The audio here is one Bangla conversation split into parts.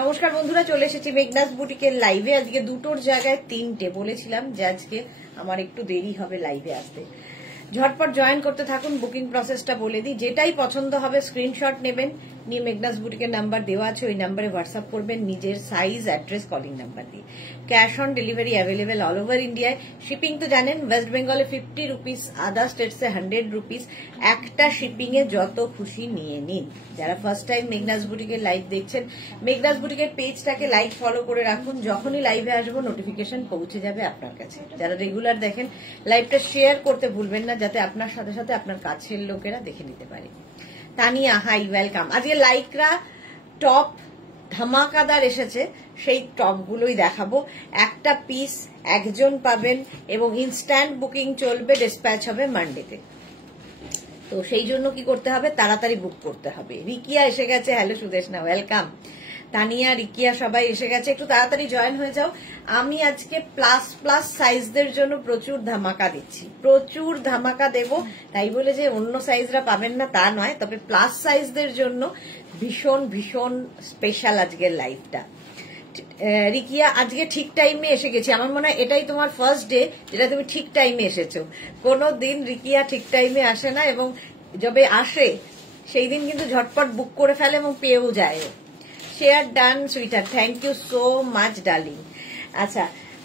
নমস্কার বন্ধুরা, চলে এসেছি মেঘনাস বুটিকের লাইভে। আজকে দুটোর জায়গায় তিনটে বলেছিলাম যে আজকে আমার একটু দেরি হবে লাইভে আসতে। ঝটপট জয়েন করতে থাকুন। বুকিং প্রসেসটা বলে দিই, যেটাই পছন্দ হবে স্ক্রিনশট নেবেন, নিয়ে মেঘনাস বুটিকের নাম্বার দেওয়া আছে, ওই নাম্বারে হোয়াটসঅ্যাপ করবেন নিজের সাইজ, অ্যাড্রেস, কলিং নাম্বার দিয়ে। Cash on delivery available all over ইন্ডিয়ায়। শিপিং তো জানেন, ওয়েস্ট বেঙ্গলে 50 রুপিস, আদার স্টেটসে 100 রুপিস। একটা শিপিং এ যত খুশি নিয়ে নিন। যারা ফার্স্ট টাইম মেঘনাস বুটিকের লাইভ দেখছেন, মেঘনাস বুটিকের পেজটাকে লাইক ফলো করে রাখুন। যখনই লাইভে আসবো নোটিফিকেশন পৌঁছে যাবে আপনার কাছে। যারা রেগুলার দেখেন, লাইভটা শেয়ার করতে ভুলবেন না, যাতে আপনার সাথে সাথে আপনার কাছের লোকেরা দেখে নিতে পারে। Tania, hi, welcome. আজকে লাইকরা টপ ধামাকাদার এসেছে, সেই টপগুলোই দেখাবো। একটা পিস একজন পাবেন এবং ইনস্ট্যান্ট বুকিং চলবে, ডিসপ্যাচ হবে মানডেতে। তো সেই জন্য কি করতে হবে, তাড়াতাড়ি বুক করতে হবে। রিকিয়া এসে গেছে, হ্যালো সুদেশনা, ওয়েলকাম। তানিয়া, রিকিয়া সবাই এসে গেছে, একটু তাড়াতাড়ি জয়েন হয়ে যাও। আমি আজকে প্লাস প্লাস সাইজদের জন্য প্রচুর ধামাকা দিচ্ছি, প্রচুর ধামাকা দেব। তাই বলে যে অন্য সাইজরা পাবেন না তা নয়, তবে প্লাস সাইজদের জন্য ভীষণ ভীষণ স্পেশাল আজকের লাইভটা। রিকিয়া, আজকে ঠিক টাইমে এসে গেছি। আমার মনে হয় এটাই তোমার ফার্স্ট ডে যেটা তুমি ঠিক টাইমে এসেছো। কোনো দিন রিকিয়া ঠিক টাইমে আসে না, এবং যবে আসে সেই দিন কিন্তু ঝটপট বুক করে ফেলে এবং পেয়েও যায়। শেয়ার ডান সুইটার, thank you so much darling. আচ্ছা,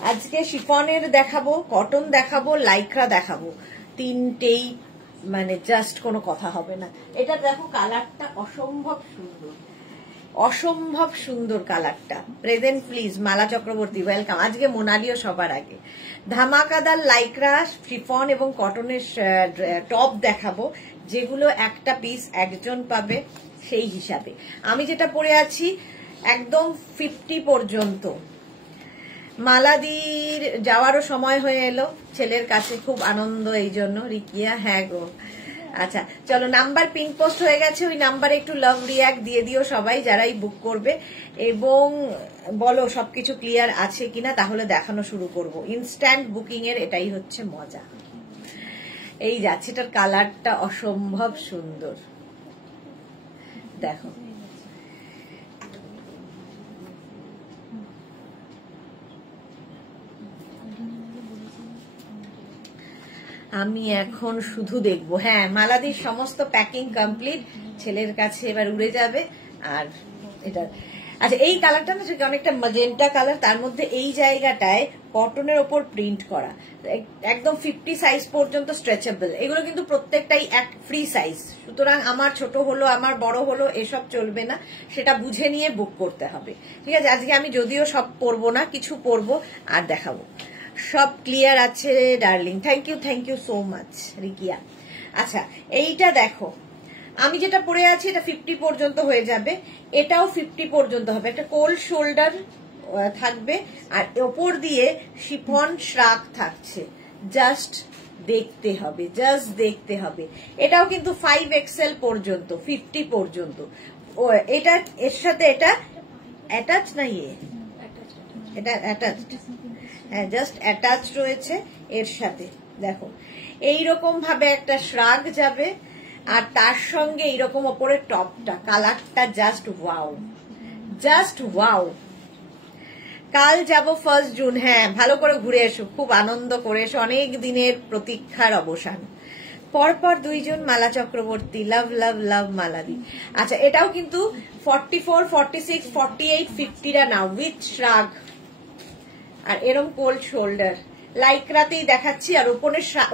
আজকে শিফনের দেখাবো, কটন দেখাবো, লাইক্রা দেখাবো, তিনটেই মানে জাস্ট কোনো কথা হবে না। এটা দেখো, কালারটা অসম্ভব সুন্দর, অসম্ভব সুন্দর কালারটা। Present please, Mala Chakraborty, welcome. আজকে মোনালিও সবার আগে। ধামাকাদার লাইক্রা, শিফন এবং কটনের টপ দেখাবো, যেগুলো একটা পিস একজন পাবে সেই হিসাবে। আমি যেটা পরে আছি একদম 50 পর্যন্ত। মালাদির যাওয়ারও সময় হয়ে এলো ছেলের কাছে, খুব আনন্দ এই জন্য। রিকিয়া, হ্যাঁ গো। আচ্ছা চলো, নাম্বার পিন পোস্ট হয়ে গেছে, ওই নাম্বারে একটু লাভ রিয়াক্ট দিয়ে দিও সবাই যারাই বুক করবে, এবং বলো সবকিছু ক্লিয়ার আছে কিনা, তাহলে দেখানো শুরু করব। ইনস্ট্যান্ট বুকিং এর এটাই হচ্ছে মজা। এই যাচ্ছে, এটার কালারটা অসম্ভব সুন্দর, দেখো। আমি এখন শুধু দেখবো। হ্যাঁ, মালাদির সমস্ত প্যাকিং কমপ্লিট, ছেলের কাছে এবার উড়ে যাবে। আর এটা আচ্ছা, এই কালারটা না অনেকটা ম্যাজেন্টা কালার, তার মধ্যে এই জায়গাটায় কটনের ওপর প্রিন্ট করা, একদম 50 সাইজ পর্যন্ত স্ট্রেচেবল। এগুলো কিন্তু প্রত্যেকটাই এক ফ্রি সাইজ, সুতরাং আমার ছোট হলো আমার বড় হলো এসব চলবে না, সেটা বুঝে নিয়ে বুক করতে হবে। ঠিক আছে, আজকে আমি যদিও সব পরবো না, কিছু পরবো আর দেখাবো। সব ক্লিয়ার আছে darling, thank you so much Rikia. আচ্ছা, এইটা দেখো, আমি যেটা পরে আছি এটা 50 পর্যন্ত হয়ে যাবে, এটাও 50 পর্যন্ত হবে। একটা কোল্ড শোল্ডার থাকবে আর ওপর দিয়ে শিফন শ্রাক থাকছে। জাস্ট দেখতে হবে, জাস্ট দেখতে হবে। এটাও কিন্তু 5XL পর্যন্ত, 50 পর্যন্ত। এটা এর সাথে এটা অ্যাটাচ না, এটা অ্যাটাচ, হ্যাঁ জাস্ট অ্যাটাচ রয়েছে এর সাথে। দেখো, এইরকম ভাবে একটা শ্রাগ যাবে, আর তার সঙ্গে এইরকম ওপরের টপটা, কালারটা জাস্ট ওয়াও, জাস্ট ওয়াও। কাল যাব 1 জুন। হ্যাঁ, ভালো করে ঘুরে এসো, খুব আনন্দ করে এসো, অনেক দিনের প্রতীক্ষার অবসান। পরপর 2 জন, মালা চক্রবর্তী, লাভ লাভ লাভ মালাদি। আচ্ছা, এটাও কিন্তু 44, 46, 48, 50টা নাও উইথ শ্রাগ, আর এরম কোল্ড শোল্ডার। লাইক্রাতেই দেখাচ্ছি। আর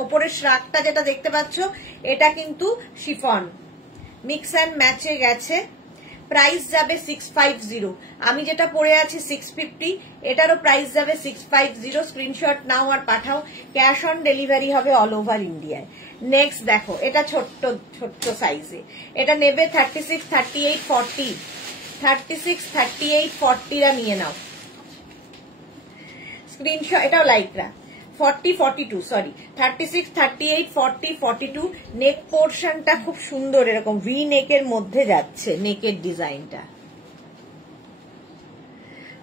ওপরের শ্রাগটা যেটা দেখতে পাচ্ছ, এটা কিন্তু শিফন, মিক্স অ্যান্ড ম্যাচে গেছে। প্রাইস যাবে 650। আমি যেটা পরে আছি 650, এটারও প্রাইস যাবে 650। স্ক্রিনশট নাও আর পাঠাও, ক্যাশ অন ডেলিভারি হবে অল ওভার ইন্ডিয়ায়। নেক্সট দেখো, এটা ছোট্ট ছোট্ট সাইজে, এটা নেবে 36, 38, 40, 36, 38, 40রা নিয়ে নাও স্ক্রিনশট। এটাও লাইকরা 40, 42, সরি 36, 38, 40, 42। নেক পোর্শনটা খুব সুন্দর, এরকম ভি নেকের মধ্যে যাচ্ছে নেকের ডিজাইনটা।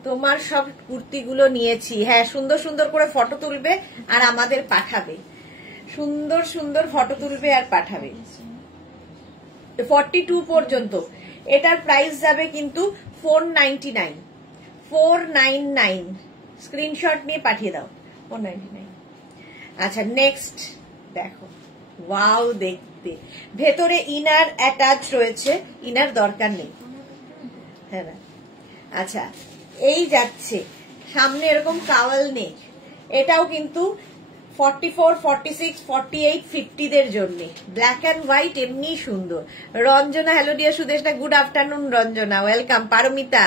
তোমার সব কুর্তিগুলো নিয়েছি। হ্যাঁ, সুন্দর সুন্দর করে ফটো তুলবে আর আমাদের পাঠাবে, সুন্দর সুন্দর ফটো তুলবে আর পাঠাবে। 42 পর্যন্ত। এটার প্রাইস যাবে কিন্তু 499 499 স্ক্রিনশট নিয়ে পাঠিয়ে দাও 499। আচ্ছা নেক্সট দেখো, ওয়াও দেখতে, ভেতরে ইনার অ্যাটাচ রয়েছে, ইনার দরকার নেই, হ্যাঁ না। আচ্ছা এই যাচ্ছে সামনে এরকম কাওয়াল নেক, এটাও কিন্তু 44, 46, 48, 50 দের জন্য, ব্ল্যাক অ্যান্ড হোয়াইট, এমনি সুন্দর। Ranjana, hello dear Sudeshna, good afternoon Ranjana, welcome. Paramita,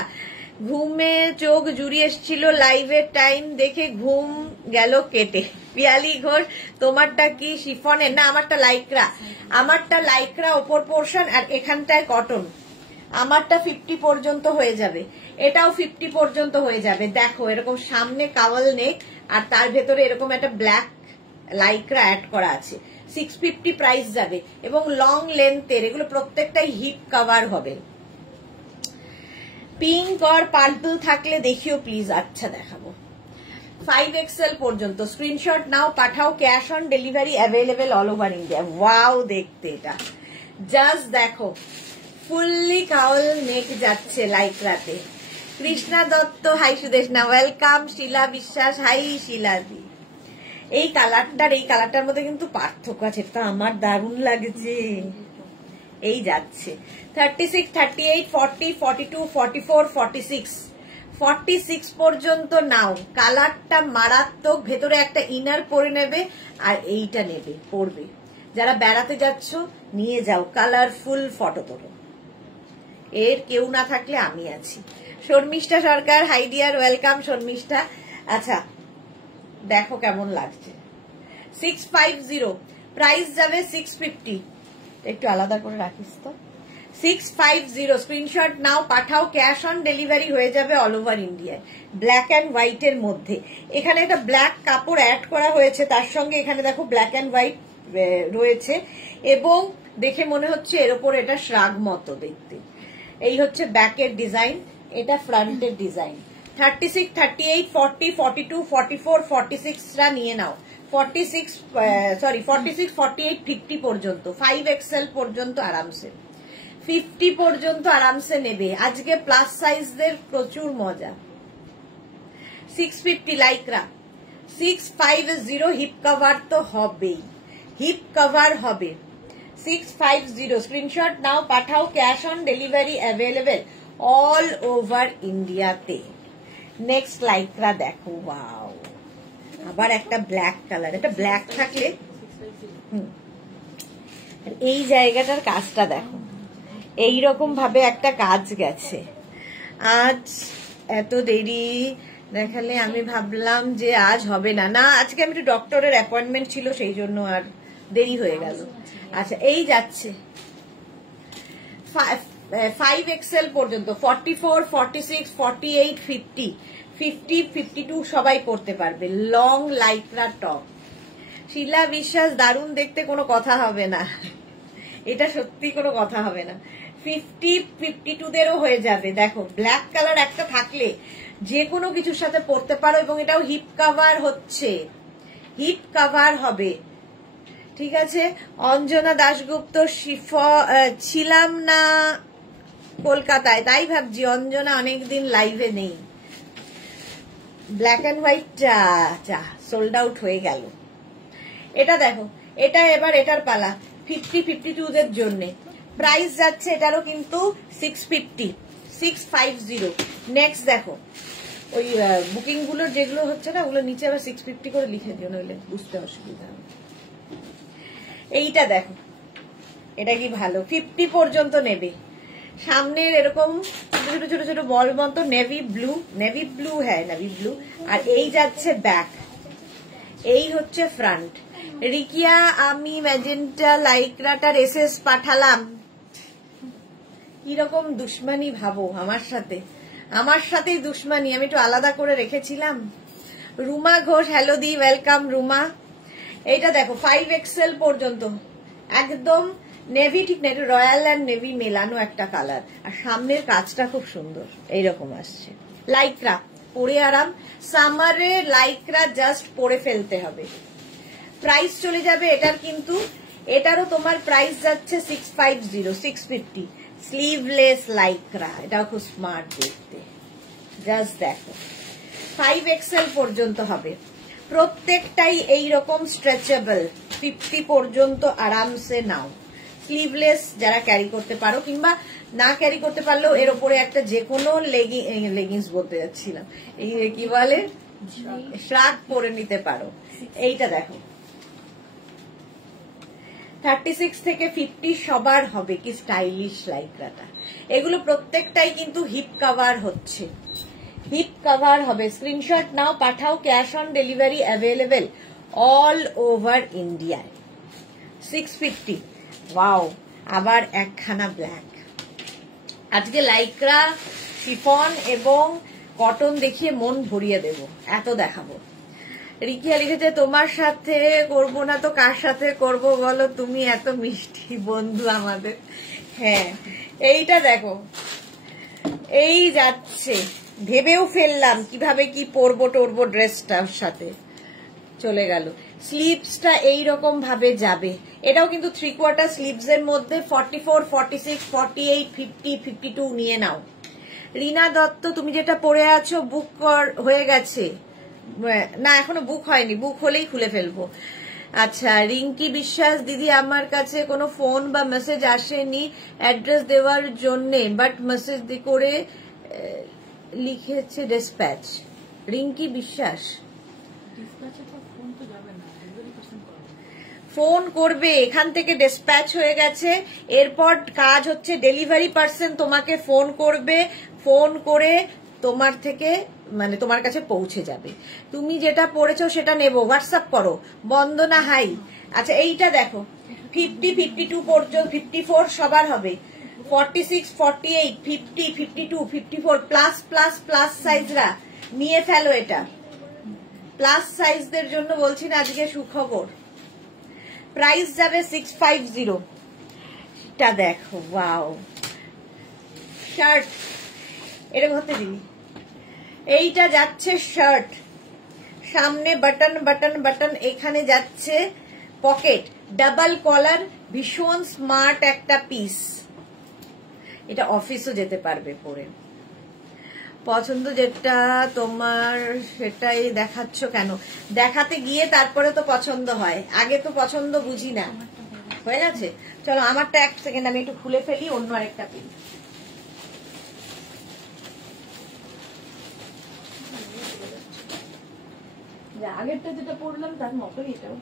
ঘুমে চোখ জুড়িয়ে এসেছিল, লাইভের টাইম দেখে ঘুম গেল কেটে। পিয়ালি ঘোষ, তোমারটা কি শিফনের? না, আমারটা লাইক্রা ওপর পোর্শন, আর এখানটায় কটন। আমারটা 50 পর্যন্ত হয়ে যাবে, এটাও 50 পর্যন্ত হয়ে যাবে। দেখো এরকম সামনে কাওয়াল নেক, আর তার ভেতরে এরকম একটা ব্ল্যাক লাইক্রা অ্যাড করা আছে। 650 প্রাইস যাবে, এবং লং লেন্থের, এগুলো প্রত্যেকটাই হিপ কভার হবে। পিঙ্ক আর পার্পল থাকলে দেখিও প্লিজ। আচ্ছা দেখাবো। 5XL পর্যন্ত স্ক্রিনশট নাও, পাঠাও, cash on delivery available all over India. Wow দেখতে, এটা জাস্ট দেখো, ফুললি কাওয়াল নেক যাচ্ছে লাইক্রাতে। Krishna Dutta, hi Sudeshna, welcome. Shila Biswas, hi শিলাদি। এই কালারটার মধ্যে কিন্তু পার্থক্য আছে, তা আমার দারুণ লাগছে। এই যাচ্ছে 36, 38, 40, 42, 44, 46, 46 পর্যন্ত নাও। কালারটা মারাত্মক, ভেতরে একটা ইনার পরে নেবে, আর এইটা নেবে, পরবে। যারা বেড়াতে যাচ্ছ নিয়ে যাও, কালারফুল ফটো তোলো। এর কেউ না থাকলে আমি আছি। শর্মিষ্ঠা সরকার, হাই ডিয়ার, ওয়েলকাম শর্মিষ্ঠা। আচ্ছা দেখো কেমন লাগছে। 650 প্রাইস যাবে, 650, একটু আলাদা করে রাখিস তো। 650 স্ক্রিনশট নাও, পাঠাও, ক্যাশ অন ডেলিভারি হয়ে যাবে অল ওভার ইন্ডিয়ায়। ব্ল্যাক অ্যান্ড হোয়াইট এর মধ্যে, এখানে একটা ব্ল্যাক কাপড় অ্যাড করা হয়েছে, তার সঙ্গে এখানে দেখো ব্ল্যাক অ্যান্ড হোয়াইট রয়েছে, এবং দেখে মনে হচ্ছে এর ওপর এটা শ্রাগ মতো দেখতে। এই হচ্ছে ব্যাকের ডিজাইন, এটা ফ্রন্টের ডিজাইন। 36, 38, 40, 42, 44, 46 রা নিয়ে নাও। 46, 48, 50 পর্যন্ত, 5XL পর্যন্ত আরামসে, 50 পর্যন্ত আরামসে নেবে। আজকে প্লাস সাইজদের প্রচুর মজা। 650 লাইক্রা, 650 হিপ কভার তো হবেই, হিপ কভার হবে। 650 স্ক্রিনশট নাও, পাঠাও, cash on delivery available all over ইন্ডিয়াতে। নেক্সট লাইক্রা দেখো, ওয়াও, আবার একটা ব্ল্যাক কালার। এটা ব্ল্যাক থাকলে, এই জায়গাটার কাজটা দেখো, এইরকম ভাবে একটা কাজ গেছে। আজ এত দেরি দেখালে আমি ভাবলাম যে আজ হবে না, না আজকে আমি একটু ডক্টরের অ্যাপয়েন্টমেন্ট ছিল, সেই জন্য আর দেরি হয়ে গেল। আচ্ছা এই যাচ্ছে 5XL পর্যন্ত, 44, 46, 48, 50, 50, 52 সবাই পড়তে পারবে। Long Lycra top. শিলা বিশ্বাস, দারুণ দেখতে, কোনো কথা হবে না, এটা সত্যি কোনো কথা হবে না। 50, 52 দেরও হয়ে যাবে। দেখো ব্ল্যাক কালার একটা থাকলে যে কোনো কিছুর সাথে পড়তে পারো, এবং এটাও হিপ কাভার হচ্ছে, হিপ কাভার হবে। ঠিক আছে। অঞ্জনা দাশগুপ্ত, ছিলাম না কলকাতায়, তাই ভাবছি অঞ্জনা অনেকদিন লাইভে নেই। ব্ল্যাক অ্যান্ড হোয়াইট যা সোল্ড আউট হয়ে গেল। এটা দেখো, এটা এবার এটার পালা, 50, 52 দের জন্য। প্রাইস যাচ্ছে এটারও কিন্তু 650, 650। নেক্সট দেখো, ওই বুকিং গুলোর যেগুলো হচ্ছে না, ওগুলো নিচে আবার 650 করে লিখে দিও, নইলে বুঝতে অসুবিধা হবে। এইটা দেখো, এটা কি ভালো, 50 পর্যন্ত নেবে। সামনের এরকম ছোট ছোট ছোট বল মতো নেভি ব্লু, হ্যাঁ নেভি ব্লু, আর এই যাচ্ছে ব্যাক, এই হচ্ছে ফ্রন্ট। রিকিয়া, আমি ম্যাজেন্টা লাইক্রাটার এসএস পাঠালাম। কিরকম দুশ্মনী ভাবো আমার সাথেই দুশ্মনী, আমি একটু আলাদা করে রেখেছিলাম। রুমা ঘোষ, হ্যালো দি, ওয়েলকাম রুমা। এইটা দেখো 5XL পর্যন্ত, একদম নেভি, ঠিক না, রয়্যাল অ্যান্ড নেভি মেলানো একটা কালার, আর সামনের কাজটা খুব সুন্দর, এইরকম আসছে। লাইক্রা পরে আরাম, সামারে লাইক্রা জাস্ট পরে ফেলতে হবে। প্রাইস চলে যাবে এটার, কিন্তু এটারও তোমার প্রাইস যাচ্ছে 650, 650, স্লিভলেস লাইক্রা, এটাও খুব স্মার্ট দেখতে। জাস্ট দেখো 5XL পর্যন্ত হবে, প্রত্যেকটাই এইরকম স্ট্রেচেবল, 50 পর্যন্ত আরামসে নাও। স্লিভলেস যারা ক্যারি করতে পারো, কিংবা না ক্যারি করতে পারলেও এর উপরে একটা যে কোনো লেগিংস বলতে যাচ্ছিলাম, এই কি বলে শার্ট পরে নিতে পারো। এইটা দেখো 36 থেকে 50 সবার হবে, কি স্টাইলিশ লাইক্রাটা। এগুলো প্রত্যেকটাই কিন্তু হিপ কভার হচ্ছে, হিপ কভার হবে। স্ক্রিনশট নাও, পাঠাও, cash on delivery available all over ইন্ডিয়ায়। 650। ওয়াও, আবার একখানা ব্ল্যাক। আজকে লাইক্রা, শিফন এবং কটন দেখিয়ে মন ভরিয়ে দেব, এত দেখাবো। রিকিয়া লিখেছে তোমার সাথে করবো না তো কার সাথে করব বলো, তুমি এত মিষ্টি বন্ধু আমাদের। হ্যাঁ, এইটা দেখো, এই যাচ্ছে, ভেবেও ফেললাম কিভাবে কি পরবো টরবো, ড্রেসটার সাথে চলে গেল। স্লিভসটা এইরকম ভাবে যাবে, এটাও কিন্তু 3/4 স্লিভস এর মধ্যে 44, 46, 48, 50, 52 নিয়ে নাও। রিনা দত্ত, তুমি যেটা পরে আছো বুক হয়ে গেছে না? এখনো বুক হয়নি, বুক হলেই খুলে ফেলবো। আচ্ছা, রিঙ্কি বিশ্বাস, দিদি আমার কাছে কোনো ফোন বা মেসেজ আসেনি অ্যাড্রেস দেওয়ার জন্যে, বাট মেসেজ করে লিখেছে ডিসপ্যাচ। রিঙ্কি বিশ্বাস ফোন করবে, এখান থেকে ডিসপ্যাচ হয়ে গেছে, এরপর কাজ হচ্ছে ডেলিভারি পার্সন তোমাকে ফোন করবে, ফোন করে তোমার থেকে মানে তোমার কাছে পৌঁছে যাবে। তুমি যেটা পড়েছো সেটা নেবো, হোয়াটসঅ্যাপ করো। বন্দনা হাই। আচ্ছা, এইটা দেখো 50, 52 পর্যন্ত, 54 সবার হবে, 46, 48, 50, 52, 54 প্লাস প্লাস প্লাস সাইজরা নিয়ে ফেলো। এটা প্লাস সাইজদের জন্য বলছি না, আজকে সুখবর। প্রাইস যাবে 650। এটা দেখো, ওয়াও, শার্ট এরকম হতে দিই। এইটা যাচ্ছে শার্ট, সামনে বাটন বাটন বাটন, এখানে যাচ্ছে পকেট, ডাবল কলার, ভীষণ স্মার্ট একটা পিস। এটা অফিসও যেতে পারবে পরে। পছন্দ যেটা তোমার সেটাই দেখাচ্ছ কেন? দেখাতে গিয়ে তারপরে তো পছন্দ হয়, আগে তো পছন্দ বুঝি না। হয়ে গেছে, চলো আমারটা এক সেকেন্ড আমি একটু খুলে ফেলি, অন্য আরেকটা পিন। আগেরটা যেটা পড়লাম তার মতোই এটাও।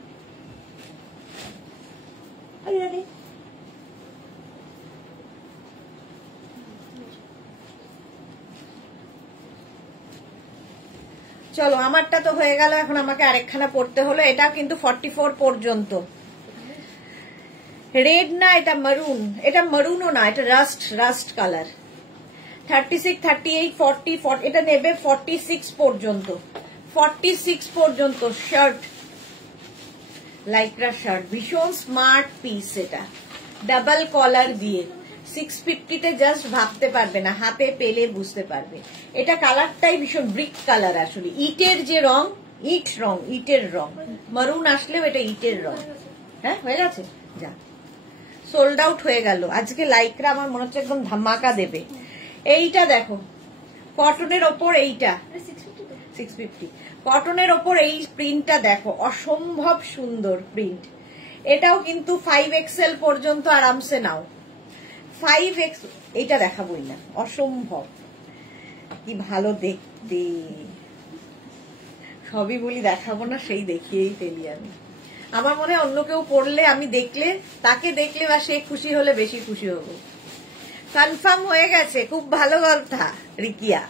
চলো আমারটা তো হয়ে গেল, এখন আমাকে আরেকখানা পড়তে হলো। এটাও কিন্তু 44 পর্যন্ত। রেড না, এটা মারুন, এটা মারুনও না, এটা রাস্ট কালার। 36, 38, 40, 40, এটা নেবে 46 পর্যন্ত, 46 পর্যন্ত। শার্ট, লাইক্রা শার্ট, ভীষণ স্মার্ট পিস। এটা ডাবল কলার দিয়ে 650-তে জাস্ট ভাবতে পারবে না, হাতে পেলে বুঝতে পারবে। এটা কালারটাই ভীষণ ব্রিক কালার, আসলে ইটের যে রং, ইটের রং। মারুন আসলেও এটা ইটের রং। হ্যাঁ, হয়ে গেছে, যা সোল্ড আউট হয়ে গেল। আজকে লাইক্রা আমার মনে হচ্ছে একদম ধামাকা দেবে। এইটা দেখো, কটনের ওপর, এইটা 650 কটনের ওপর এই প্রিন্টটা দেখো, অসম্ভব সুন্দর প্রিন্ট। এটাও কিন্তু 5XL পর্যন্ত আরামসে নাও। 5X, এইটা দেখাবোই না, অসম্ভব কি ভালো দেখতে। সবই বলি দেখাবো না, সেই দেখিয়েই ফেলি আমি। আমার মনে হয় অন্য কেউ পড়লে, আমি দেখলে, তাকে দেখলে বা সে খুশি হলে বেশি খুশি হব। কনফার্ম হয়ে গেছে, খুব ভালো কথা রিকিয়া।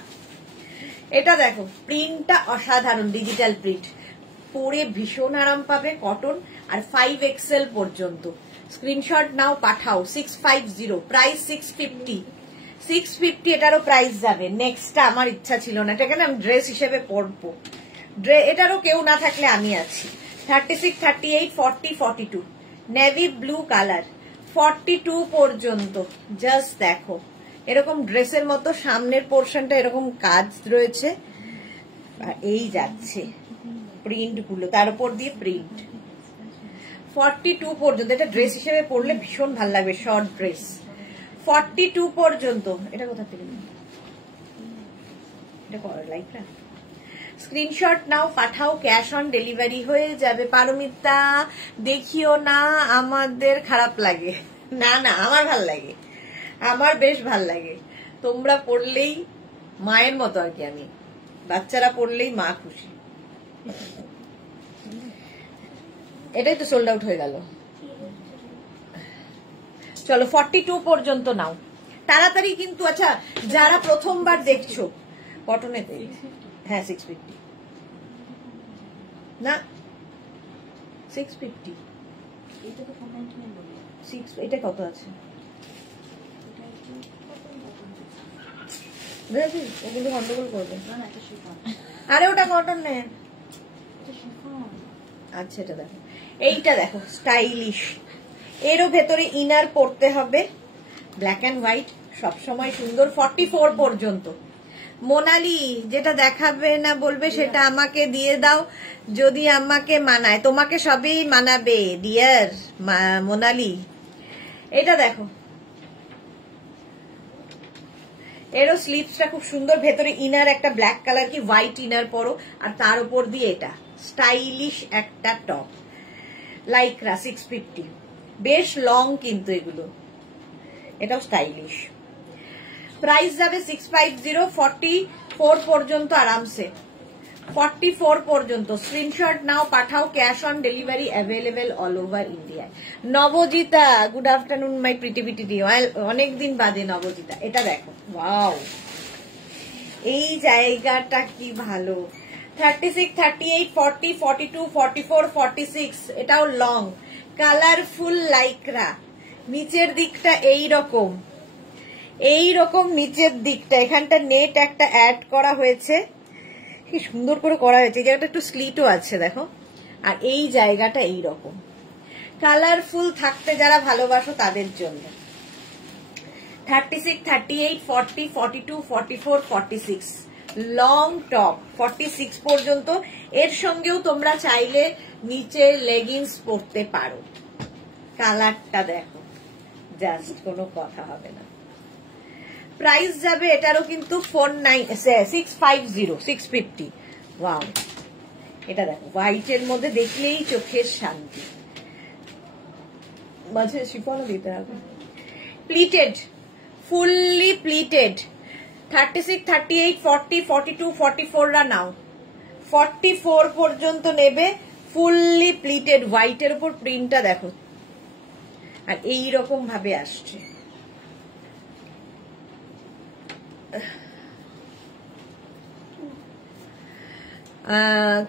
এটা দেখো, প্রিন্টটা অসাধারণ, ডিজিটাল প্রিন্ট, পরে ভীষণ আরাম পাবে, কটন, আর 5XL পর্যন্ত। স্ক্রিনশট নাও, পাঠাও। 650, প্রাইস 650। 650 এটারও প্রাইস যাবে। নেক্সটটা আমার ইচ্ছা ছিল না, এটাকে আমি ড্রেস হিসেবে পরবো। এটারও কেউ না থাকলে আমি আছি। 36, 38, 40, 42, নেভি ব্লু কালার, 42 পর্যন্ত। জাস্ট দেখো, এরকম ড্রেসের মতো সামনের পোর্শনটা এরকম কাজ রয়েছে, এই যাচ্ছে প্রিন্ট গুলো, তার উপর দিয়ে প্রিন্ট। 42 পর্যন্ত, এটা ড্রেস হিসেবে পরলে ভীষণ ভালো লাগবে, শর্ট ড্রেস। 42 পর্যন্ত। এটা কোথা থেকে লাইকরা? স্ক্রিনশট নাও, পাঠাও, ক্যাশ অন ডেলিভারি হয়ে যাবে। পারমিতা দেখিও না, আমাদের খারাপ লাগে। না না, আমার ভাল লাগে, আমার বেশ ভাল লাগে। তোমরা পড়লেই মায়ের মতো আর কি, আমি বাচ্চারা পড়লেই মা খুশি। এটাই তো সোল্ড আউট হয়ে গেল। চলো 42 পর্যন্ত নাও তাড়াতাড়ি কিন্তু। আচ্ছা, যারা প্রথমবার দেখছো কটনে, হ্যাঁ 650 না 650, এটা কত আছে? ওগুলো গন্ডগোল করবে। আরে ওটা কটন নেই। আচ্ছা এটা দেখো, এইটা দেখো স্টাইলিশ, এরও ভেতরে ইনার পড়তে হবে, ব্ল্যাক অ্যান্ড হোয়াইট, সবসময় সুন্দর। 44 পর্যন্ত। মোনালি যেটা দেখাবে না বলবে সেটা আমাকে দিয়ে দাও, যদি আমাকে মানায়। তোমাকে সবই মানাবে ডিয়ার মোনালি। এটা দেখো, এরও স্লিভসটা খুব সুন্দর, ভেতরে ইনার একটা ব্ল্যাক কালার কি হোয়াইট ইনার পরো, আর তার উপর দিয়ে এটা স্টাইলিশ একটা টপ। লাইকরা 650, বেশ লং কিন্তু এগুলো, এটাও স্টাইলিশ। প্রাইস যাবে 650, 44 পর্যন্ত আরামসে, 44 পর্যন্ত। স্ক্রিনশট নাও, পাঠাও, cash on delivery available all over ইন্ডিয়ায়। নবজিতা, গুড আফটারনুন মাই প্রিটিভিটি, অনেকদিন বাদে নবজিতা। এটা দেখো, ওয়াও, এই জায়গাটা কি ভালো। 36, 38, 40, 42, 44, 46, এটাও লং, কালারফুল লাইকরা। নিচের দিকটা এইরকম, এইরকম নিচের দিকটা, এখানটা নেট একটা অ্যাড করা হয়েছে, কি সুন্দর করে করা হয়েছে। এই জায়গাটা একটু স্লিটও আছে দেখো, আর এই জায়গাটা এইরকম কালারফুল থাকতে যারা ভালোবাসো তাদের জন্য। 36, 38, 40, 42, 44, 46, লং টপ 46 পর্যন্ত। এর সঙ্গেও তোমরা চাইলে নিচে লেগিংস পরতে পারো। কালারটা দেখো, জাস্ট কোনো কথা হবে না। প্রাইস যাবে এটারও কিন্তু 650, 650। ওয়াও, এটা দেখো হোয়াইটের মধ্যে, দেখলেই চোখের শান্তি। মাঝে শিফনও দিতে হবে। Pleated, fully pleated. 36, 38, 40, 42, 44 রা নাও, 44 পর্যন্ত নেবে। ফুললি প্লিটেড, হোয়াইটের উপর প্রিন্টটা দেখো, আর এইরকম ভাবে আসছে।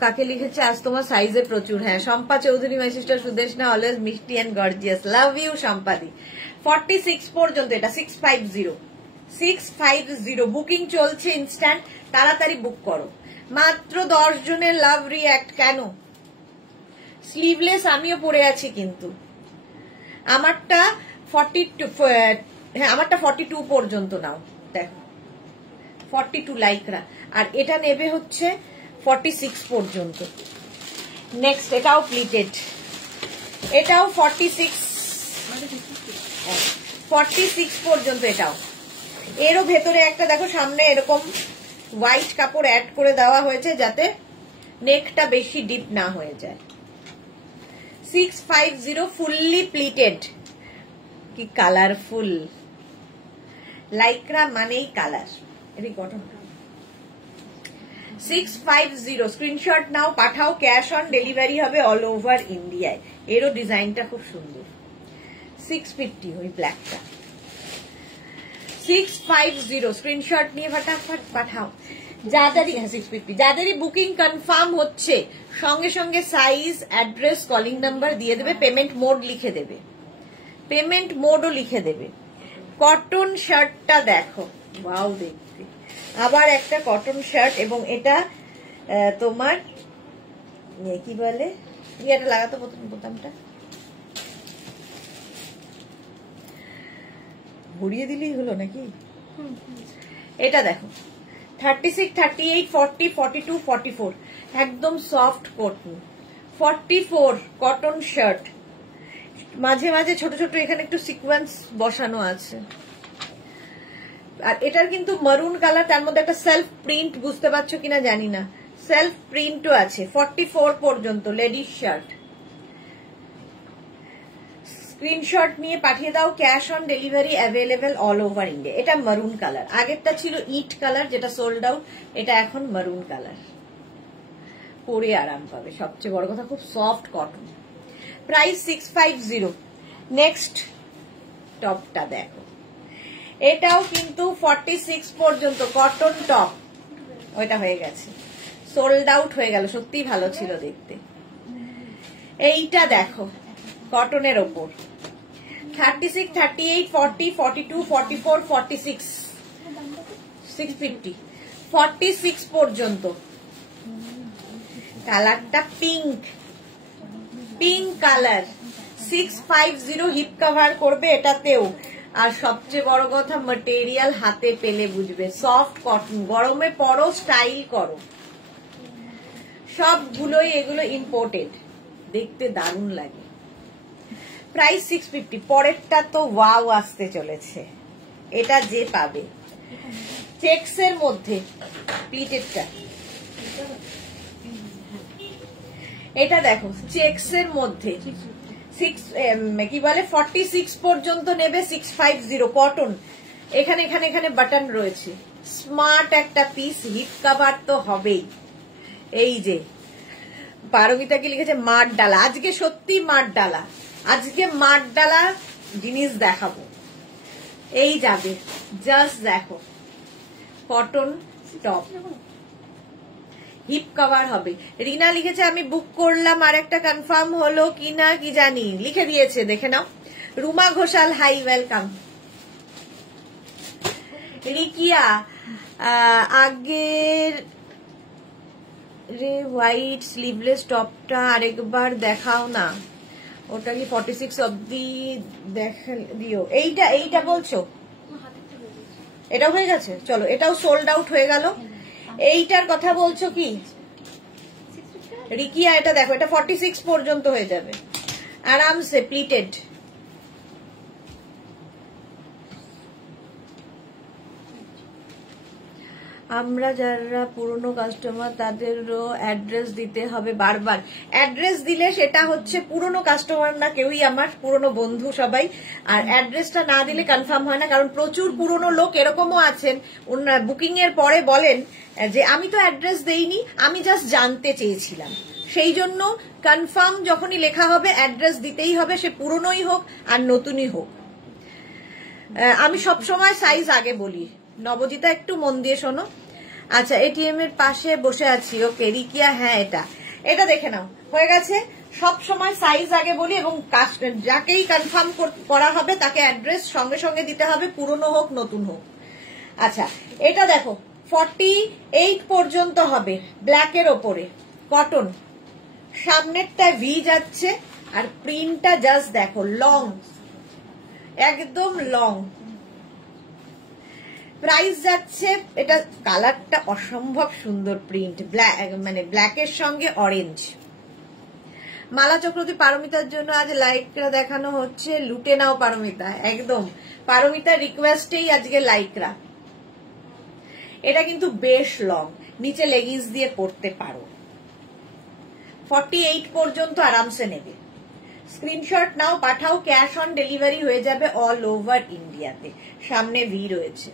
কাকে লিখেছে আজ তোমার সাইজে প্রচুর? হ্যাঁ, Shampa Chowdhury, my sister Sudeshna, always মিষ্টি and gorgeous, love you Shampadi. 46 পর্যন্ত, এটা 650, 650 বুকিং চলছে ইনস্ট্যান্ট, তাড়াতাড়ি বুক করো। মাত্র 10 জনের লাভ রিঅ্যাক্ট। কেন? স্লিভলেস আমিও পরে আছি, কিন্তু আমারটা 42, হ্যাঁ আমারটা 42 পর্যন্ত নাও, দেখো 42 লাইকরা, আর এটা নেবে হচ্ছে 46 পর্যন্ত। নেক্সট, এটাও প্লিটেড, এটাও 46 পর্যন্ত, এটাও। এরও ভেতরে একটা দেখো সামনে এরকম হোয়াইট কাপড় অ্যাড করে দেওয়া হয়েছে যাতে নেকটা বেশি ডিপ না হয়ে যায়। 650, ফুললি প্লিটেড, কি কালারফুল। লাইকরা মানেই কালার, এটি গঠন। 650, স্ক্রিনশট নাও, পাঠাও, ক্যাশ অন ডেলিভারি হবে অল ওভার ইন্ডিয়ায়। এরও ডিজাইনটা খুব সুন্দর। 650, ওই ব্ল্যাকটা। 650, স্ক্রিনশট নিয়ে ফটাফট পাঠাও। যাদেরই 650, যাদেরই বুকিং কনফার্ম হচ্ছে সঙ্গে সঙ্গে সাইজ, অ্যাড্রেস, কলিং নাম্বার দিয়ে দেবে, পেমেন্ট মোড লিখে দেবে, পেমেন্ট মোডও লিখে দেবে। কটন শার্টটা দেখো, ওয়াও দেখতে, আবার একটা কটন শার্ট, এবং এটা তোমার কি বলে, এটা লাগাতো বোতামটা ঘুরিয়ে দিলেই হলো নাকি। এটা দেখো 36, 38, 40, 42, 44, একদম সফট কটন। 44 কটন শার্ট, মাঝে মাঝে ছোট ছোট এখানে একটু সিকোয়েন্স বসানো আছে, আর এটার কিন্তু মারুন কালার, তার মধ্যে একটা সেলফ প্রিন্ট, বুঝতে পারছো কিনা জানি না, সেলফ প্রিন্টও আছে। 44 পর্যন্ত লেডিস শার্ট। স্ক্রিনশট নিয়ে পাঠিয়ে দাও, cash on delivery available all over India. এটা মারুন কালার, আগেরটা ছিল ইট কালার যেটা সোল্ড আউট, এটা এখন মারুন কালার। পরে আরাম পাবে, সবচেয়ে বড় কথা খুব সফট কটন। প্রাইস 650। নেক্সট টপটা দেখো, এটাও কিন্তু 46 পর্যন্ত কটন টপ, ওইটা হয়ে গেছে, সোল্ড আউট হয়ে গেল, সত্যিই ভালো ছিল দেখতে। এইটা দেখো কটনের ওপর 36, 38, 40, 42, 44, 46, 650, 46 পর্যন্ত। কালারটা pink, pink colour, 650 hip cover করবে এটাতেও। আর সবচেয়ে বড় কথা ম্যাটেরিয়াল হাতে পেলে বুঝবে, সফট কটন, গরমে পরো, স্টাইল করো। সবগুলোই এগুলো ইম্পোর্টেড, দেখতে দারুণ লাগে। প্রাইস 650। পরেরটা তো ওয়াও আসতে চলেছে, এটা যে পাবে চেকস এর মধ্যে প্লিটেডটা, এটা দেখো চেকস এর মধ্যে 46 পর্যন্ত নেবে, 650 কটন। এখানে এখানে এখানে বাটন রয়েছে, স্মার্ট একটা পিস, হিপ কভার তো হবেই। এই যে পারমিতা কি লিখেছে, মাঠ ডালা, আজকে সত্যি মাঠ ডালা, আজকে মাঠ ডালা জিনিস দেখাবো। এই যাবে, জাস্ট দেখো কটন টপ, হিপ কভার হবে। রিনা লিখেছে আমি বুক করলাম, আর একটা কনফার্ম হলো কিনা কি জানি, লিখে দিয়েছে, দেখে নাও। Ruma Ghosal hi, welcome. রিকিয়া আগের রে হোয়াইট স্লিভলেস টপটা আরেকবার দেখাও না, ওটা কি 46 অব্দি দেখা দিও। এইটা বলছো, এটাও হয়ে গেছে, চলো এটাও সোল্ড আউট হয়ে গেল। এইটার কথা বলছো কি রিকিয়া? এটা দেখো, এটা 46 পর্যন্ত হয়ে যাবে আরামসে, প্লিটেড। আমরা যারা পুরনো কাস্টমার তাদেরও অ্যাড্রেস দিতে হবে বারবার। অ্যাড্রেস দিলে সেটা হচ্ছে পুরনো কাস্টমার না, কেউই আমার পুরনো বন্ধু সবাই। আর অ্যাড্রেসটা না দিলে কনফার্ম হয় না, কারণ প্রচুর পুরনো লোক এরকমও আছেন বুকিং এর পরে বলেন যে আমি তো অ্যাড্রেস দেইনি, আমি জাস্ট জানতে চেয়েছিলাম। সেই জন্য কনফার্ম যখনই লেখা হবে অ্যাড্রেস দিতেই হবে, সে পুরনোই হোক আর নতুনই হোক। আমি সবসময় সাইজ আগে বলি। নবজিতা একটু মন দিয়ে শোনো। আচ্ছা, এটিএম এর পাশে বসে আছি, ওকে রিকিয়া, হ্যাঁ এটা দেখে নাও, হয়ে গেছে। সব সময় সাইজ আগে বলি, এবং যাকেই কনফার্ম করা হবে তাকে অ্যাড্রেস সঙ্গে সঙ্গে দিতে হবে, পুরনো হোক নতুন হোক। আচ্ছা, এটা দেখো 48 পর্যন্ত হবে, ব্ল্যাকের ওপরে কটন, সামনেরটা ভি যাচ্ছে, আর প্রিন্টটা জাস্ট দেখো, লং, একদম লং। প্রাইস যাচ্ছে, এটা কালারটা অসম্ভব সুন্দর, প্রিন্ট মানে ব্ল্যাকের সঙ্গে অরেঞ্জ। মালা চক্রবর্তী, পারমিতার জন্য আজ লাইকরা দেখানো হচ্ছে, লুটে নাও পারমিতা, একদম পারমিতার রিকোয়েস্টেই আজকে লাইকরা। এটা কিন্তু বেশ লং, নিচে লেগিংস দিয়ে পরতে পারো। 48 পর্যন্ত আরামসে নেবে। স্ক্রিনশট নাও, পাঠাও, ক্যাশ অন ডেলিভারি হয়ে যাবে অল ওভার ইন্ডিয়াতে। সামনে ভি রয়েছে,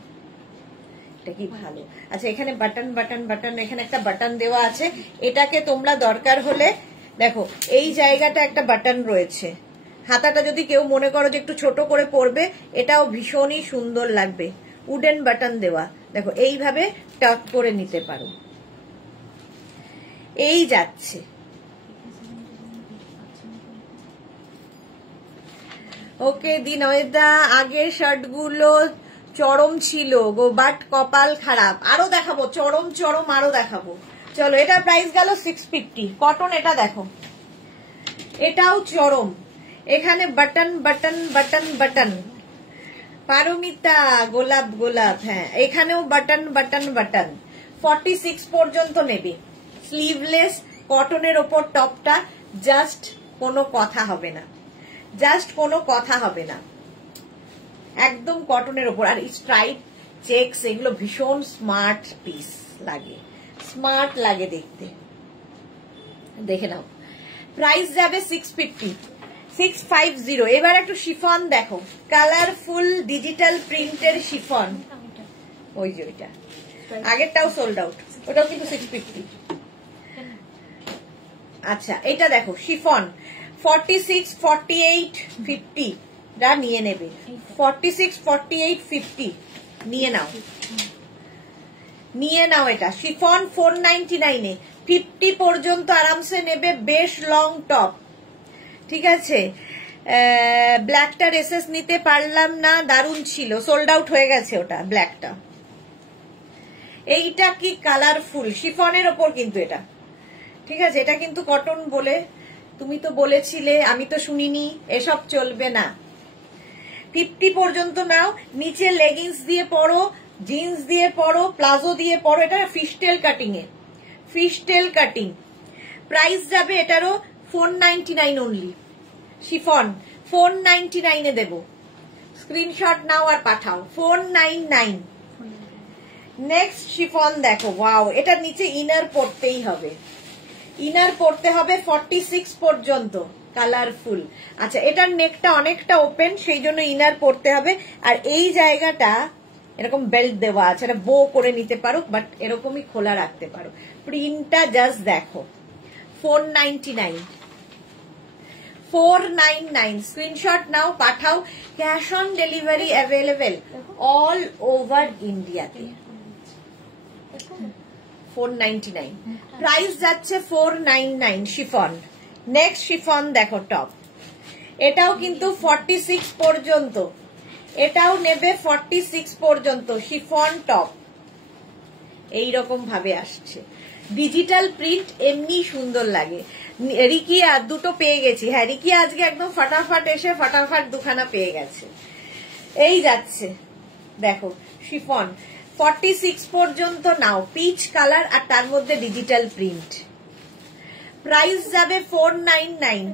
এটা কি ভালো। আচ্ছা, এখানে বাটন বাটন বাটন, এখানে একটা বাটন দেওয়া আছে, এটাকে তোমরা দরকার হলে দেখো এই জায়গাটা একটা বাটন রয়েছে, হাতাটা যদি কেউ মনে করো যে একটু ছোট করে পরবে, এটাও ভীষণই সুন্দর লাগবে। উডেন বাটন দেওয়া, দেখো এইভাবে টাক করে নিতে পারো। এই যাচ্ছে, ওকে দিনয়দা, আগের শার্টগুলো চরম ছিল গো, বাট কপাল খারাপ। আরো দেখাবো, চরম চরম আরো দেখাবো। চলো, এটা প্রাইস গেল 650 কটন। এটা দেখো, এটাও চরম, এখানে button button button button. Paramita, গোলাপ গোলাপ, হ্যাঁ এখানেও বাটন বাটন বাটন। 46 পর্যন্ত নেবে, স্লিভলেস কটনের ওপর টপটা, জাস্ট কোনো কথা হবে না, জাস্ট কোনো কথা হবে না, একদম কটনের ওপর। আর স্ট্রাইপ চেকস, এগুলো ভীষণ স্মার্ট পিস লাগে, স্মার্ট লাগে দেখতে। দেখে নাও, প্রাইস যাবে 650। এবার একটু শিফন দেখো, কালারফুল ডিজিটাল প্রিন্টের শিফন। ওই যে ওইটা আগেরটাও সোল্ড আউট, ওটাও কিন্তু 650। আচ্ছা এটা দেখো শিফন 46, 48, 50 রা নিয়ে নেবে। 46, 48, 50 নিয়ে নাও, নিয়ে নাও। এটা শিফন 499 50 পর্যন্ত আরামসে নেবে, বেশ লং টপ। ঠিক আছে, ব্ল্যাকটা রেসেস নিতে পারলাম না, দারুণ ছিল, সোল্ড আউট হয়ে গেছে ওটা ব্ল্যাকটা। এইটা কি কালারফুল শিফনের ওপর কিন্তু এটা, ঠিক আছে, এটা কিন্তু কটন বলে তুমি তো বলেছিলে, আমি তো শুনিনি, এসব চলবে না। 50 পর্যন্ত নাও, নিচে লেগিংস দিয়ে পরো, জিন্স দিয়ে পরো, প্লাজো দিয়ে পরো। এটা ফিশটেল কাটিং এ, ফিশটেল কাটিং। প্রাইস যাবে এটারও 499 অনলি। শিফন 499 এ দেবো, স্ক্রিনশট নাও আর পাঠাও। 499। নেক্সট শিফন দেখো, ওয়াও, এটার নিচে ইনার পরতেই হবে, ইনার পরতে হবে 46 পর্যন্ত, কালারফুল। আচ্ছা এটার নেকটা অনেকটা ওপেন, সেই জন্য ইনার পরতে হবে। আর এই জায়গাটা এরকম বেল্ট দেওয়া আছে, এটা বো করে নিতে পারো, বাট এরকমই খোলা রাখতে পারো। প্রিন্টটা জাস্ট দেখো, 499, 499। স্ক্রিনশট নাও, পাঠাও। Cash on delivery available all over ইন্ডিয়াতে। 499 প্রাইস যাচ্ছে 499 শিফন। নেক্সট শিফন দেখো টপ, এটাও কিন্তু 46 পর্যন্ত, এটাও নেবে 46 পর্যন্ত। শিফন টপ এইরকম ভাবে আসছে, ডিজিটাল প্রিন্ট এমনি সুন্দর লাগে। রিকিয়া দুটো পেয়ে গেছি, হ্যাঁ রিকিয়া আজকে একদম ফাটাফাট এসে ফাটাফাট দুখানা পেয়ে গেছে। এই যাচ্ছে দেখো শিফন 46 পর্যন্ত নাও, পিচ কালার আর তার মধ্যে ডিজিটাল প্রিন্ট। প্রাইস যাবে 499,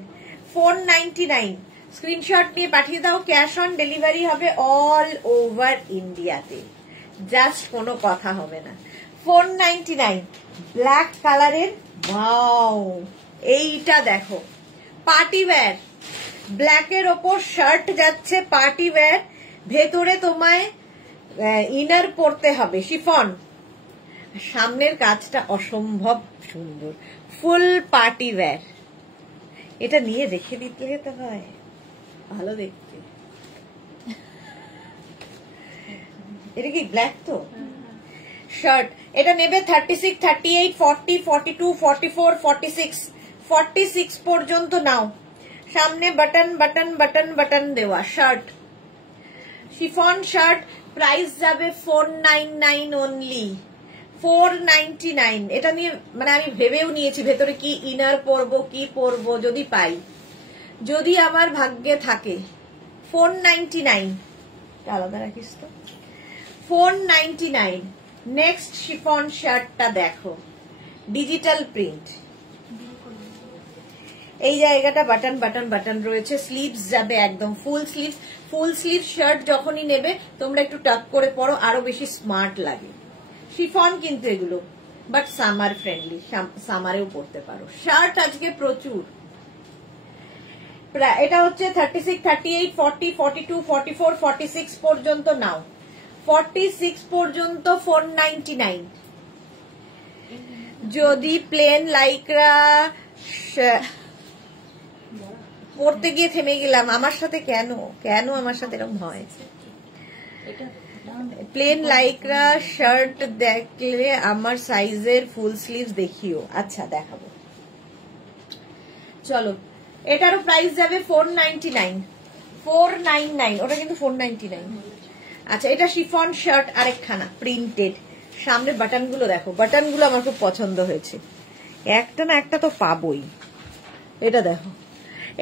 499। স্ক্রিনশট নিয়ে পাঠিয়ে দাও, ক্যাশ অন ডেলিভারি হবে অল ওভার ইন্ডিয়াতে, জাস্ট কোনো কথা হবে না। 499 ব্ল্যাক কালারের, ওয়াও এইটা দেখো পার্টি ওয়্যার, ব্ল্যাকের ওপর শার্ট যাচ্ছে পার্টি ওয়্যার, ভেতরে তোমায় ইনার পরতে হবে। শিফন, সামনের কাজটা অসম্ভব সুন্দর, ফুল পার্টি ওয়্যার। এটা নিয়ে রেখে দিতে তো হয়, ভালো দেখতে। এটা কি ব্ল্যাক তো শার্ট, এটা নেবে 36, 38, 40, 42, 44, 46, 46 পর্যন্ত নাও। সামনে বাটন বাটন বাটন বাটন দেওয়া শার্ট, শিফন শার্ট। প্রাইস যাবে 499 অনলি, 499। এটা নিয়ে মানে আমি ভেবেও নিয়েছি ভেতরে কি ইনার পরবো, কি পরবো, যদি পাই, যদি আমার ভাগ্যে থাকে। 499 আলাদা রাখিস তো, 499। নেক্সট শিফন শার্টটা দেখো, ডিজিটাল প্রিন্ট, এই জায়গাটা বাটন বাটন বাটন রয়েছে, স্লিভস যাবে একদম ফুল স্লিভস। ফুল স্লিভ শার্ট যখনই নেবে তোমরা একটু টাক করে পরো, আরো বেশি স্মার্ট লাগে। শিফন কিন্তু এগুলো, বাট সামার ফ্রেন্ডলি, সামারেও পরতে পারো। শার্ট আজকে প্রচুর। এটা হচ্ছে 36, 38, 40, 42, 44, 46 পর্যন্ত নাও। 46 পর্যন্ত 499। যদি প্লেন লাইক্রা পড়তে গিয়ে থেমে গেলাম, আমার সাথে কেন কেন আমার সাথে এরকম হয়? প্লেন লাইক্রা শার্ট দেখলে আমার সাইজের ফুল স্লিভ দেখিও। আচ্ছা দেখাবো, চলো। এটারও প্রাইস যাবে 499, 499। ওটা কিন্তু 499। আচ্ছা এটা শিফন শার্ট আরেকখানা প্রিন্টেড, সামনে বাটন গুলো দেখো, বাটন গুলো আমার খুব পছন্দ হয়েছে, একটা না একটা তো পাবোই। এটা দেখো,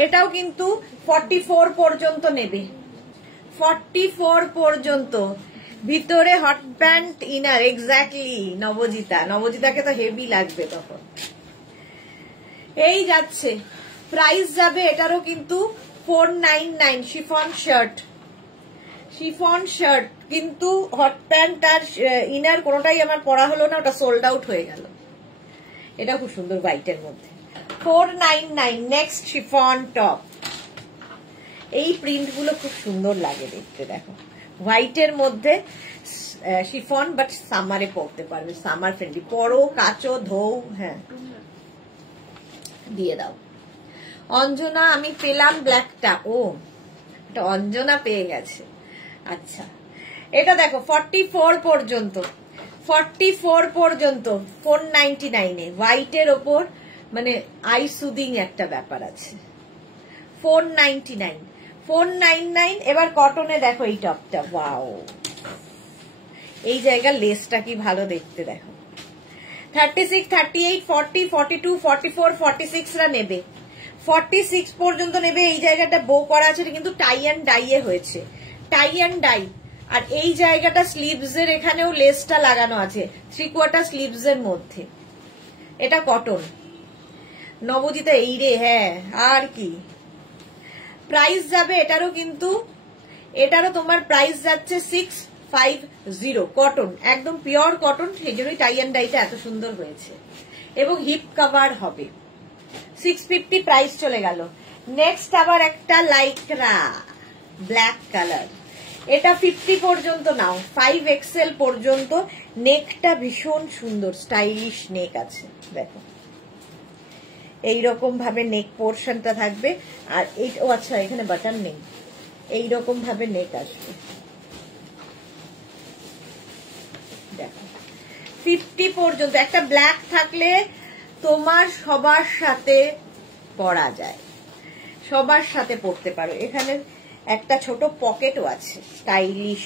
এটাও কিন্তু 44 পর্যন্ত নেবে, 44 পর্যন্ত। ভিতরে হট প্যান্ট ইনার, এক্স্যাক্টলি নবজিতা, নবজিতাকে তো হেভি লাগবে তখন। এই যাচ্ছে, প্রাইস যাবে এটারও কিন্তু 499। শিফন শার্ট, শিফন শার্ট কিন্তু হট প্যান্ট আর ইনার কোনোটাই আমার পরা হলো না, ওটা সোল্ড আউট হয়ে গেল। এটা খুব সুন্দর হোয়াইটের মধ্যে। 499 নেক্সট শিফন টপ। এই প্রিন্ট গুলো খুব সুন্দর লাগে দেখতে, দেখো হোয়াইটের মধ্যে শিফন, বাট সামারে পরতে পারবে, সামার ফ্রেন্ডলি। পরো, কাচো, ধোও, হ্যাঁ দিয়ে দাও। অঞ্জনা আমি পেলাম ব্ল্যাকটা, ও এটা অঞ্জনা পেয়ে গেছে। আচ্ছা এটা দেখো 44 পর্যন্ত, 44 পর্যন্ত 499 হোয়াইটের ওপর, মানে আই সুদিং একটা ব্যাপার আছে। 499 499। এবার কটনে দেখো এই টপটা, ওয়াও এই জায়গার লেসটা কি ভালো দেখতে, দেখো 36, 38, 40, 42, 44, 46 রা নেবে, 46 পর্যন্ত নেবে। এই জায়গাটা বো করা আছে, কিন্তু টাই অ্যান্ড ডাইয়ে হয়েছে, টাই অ্যান্ড ডাই। আর এই জায়গাটা স্লিভস এর এখানেও লেসটা লাগানো আছে, 3/4 স্লিভস এর মধ্যে। এটা কটন। নবজিতা এই রে, হ্যাঁ আর কি। প্রাইস যাবে এটারও, কিন্তু এটারও তোমার প্রাইস যাচ্ছে 650। কটন, একদম পিওর কটন, সেই জন্যই টাই অ্যান্ড ডাইটা এত সুন্দর হয়েছে, এবং হিপ কভার হবে। 650 প্রাইস চলে গেল। নেক্সট আবার একটা লাইক্রা ব্ল্যাক কালার, এটা 50 পর্যন্ত নাও, 5XL পর্যন্ত। নেকটা ভীষণ সুন্দর, স্টাইলিশ নেক আছে, দেখো এইরকম ভাবে নেক পোর্শনটা থাকবে। আর এই, ও আচ্ছা এখানে বাটন নেই, এইরকম ভাবে নেক আসবে, দেখো 50 পর্যন্ত। একটা ব্ল্যাক থাকলে তোমার সবার সাথে পরা যায়, সবার সাথে পরতে পারো। এখানে একটা ছোট পকেটও আছে, স্টাইলিশ।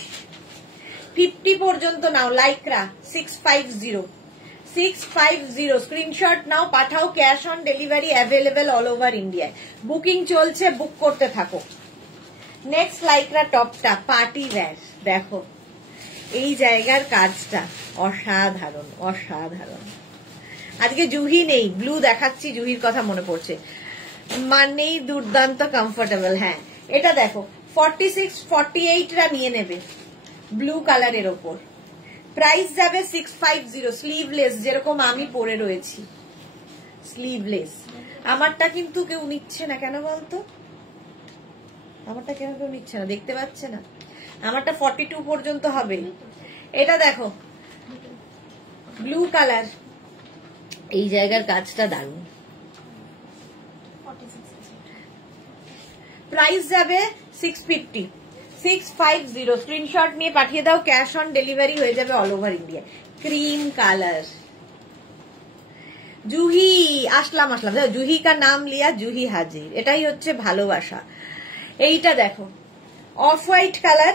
50 পর্যন্ত নাও, লাইক্রা 650 650। স্ক্রিনশট নাও, পাঠাও, cash on delivery available all over ইন্ডিয়ায়। বুকিং চলছে, বুক করতে থাকো। নেক্সট লাইক্রা টপটা পার্টি ওয়্যার, দেখো এই জায়গার কাজটা অসাধারণ, অসাধারণ। আজকে জুহি নেই, ব্লু দেখাচ্ছি, জুহির কথা মনে পড়ছে, মানেই দুর্দান্ত কমফোর্টেবল। হ্যাঁ এটা দেখো 46, 48 রা নিয়ে নেবে, ব্লু কালারের ওপর। প্রাইস যাবে 650। স্লিভলেস, যেরকম আমি পরে রয়েছি, স্লিভলেস। আমারটা কিন্তু কেউ নিচ্ছে না, কেন বলতো? আমারটা কেন কেউ নিচ্ছে না, দেখতে পাচ্ছে না? আমারটা 42 পর্যন্ত হবে। এটা দেখো ব্লু কালার, এই জায়গার কাজটা দারুণ। প্রাইস যাবে 650 650। স্ক্রিনশট নিয়ে পাঠিয়ে দাও, ক্যাশ অন ডেলিভারি হয়ে যাবে all over India. Cream colour, Juhi Aslam, Juhi কা নাম লিয়া জুহি হাজির, এটাই হচ্ছে ভালোবাসা। এইটা দেখো off white colour,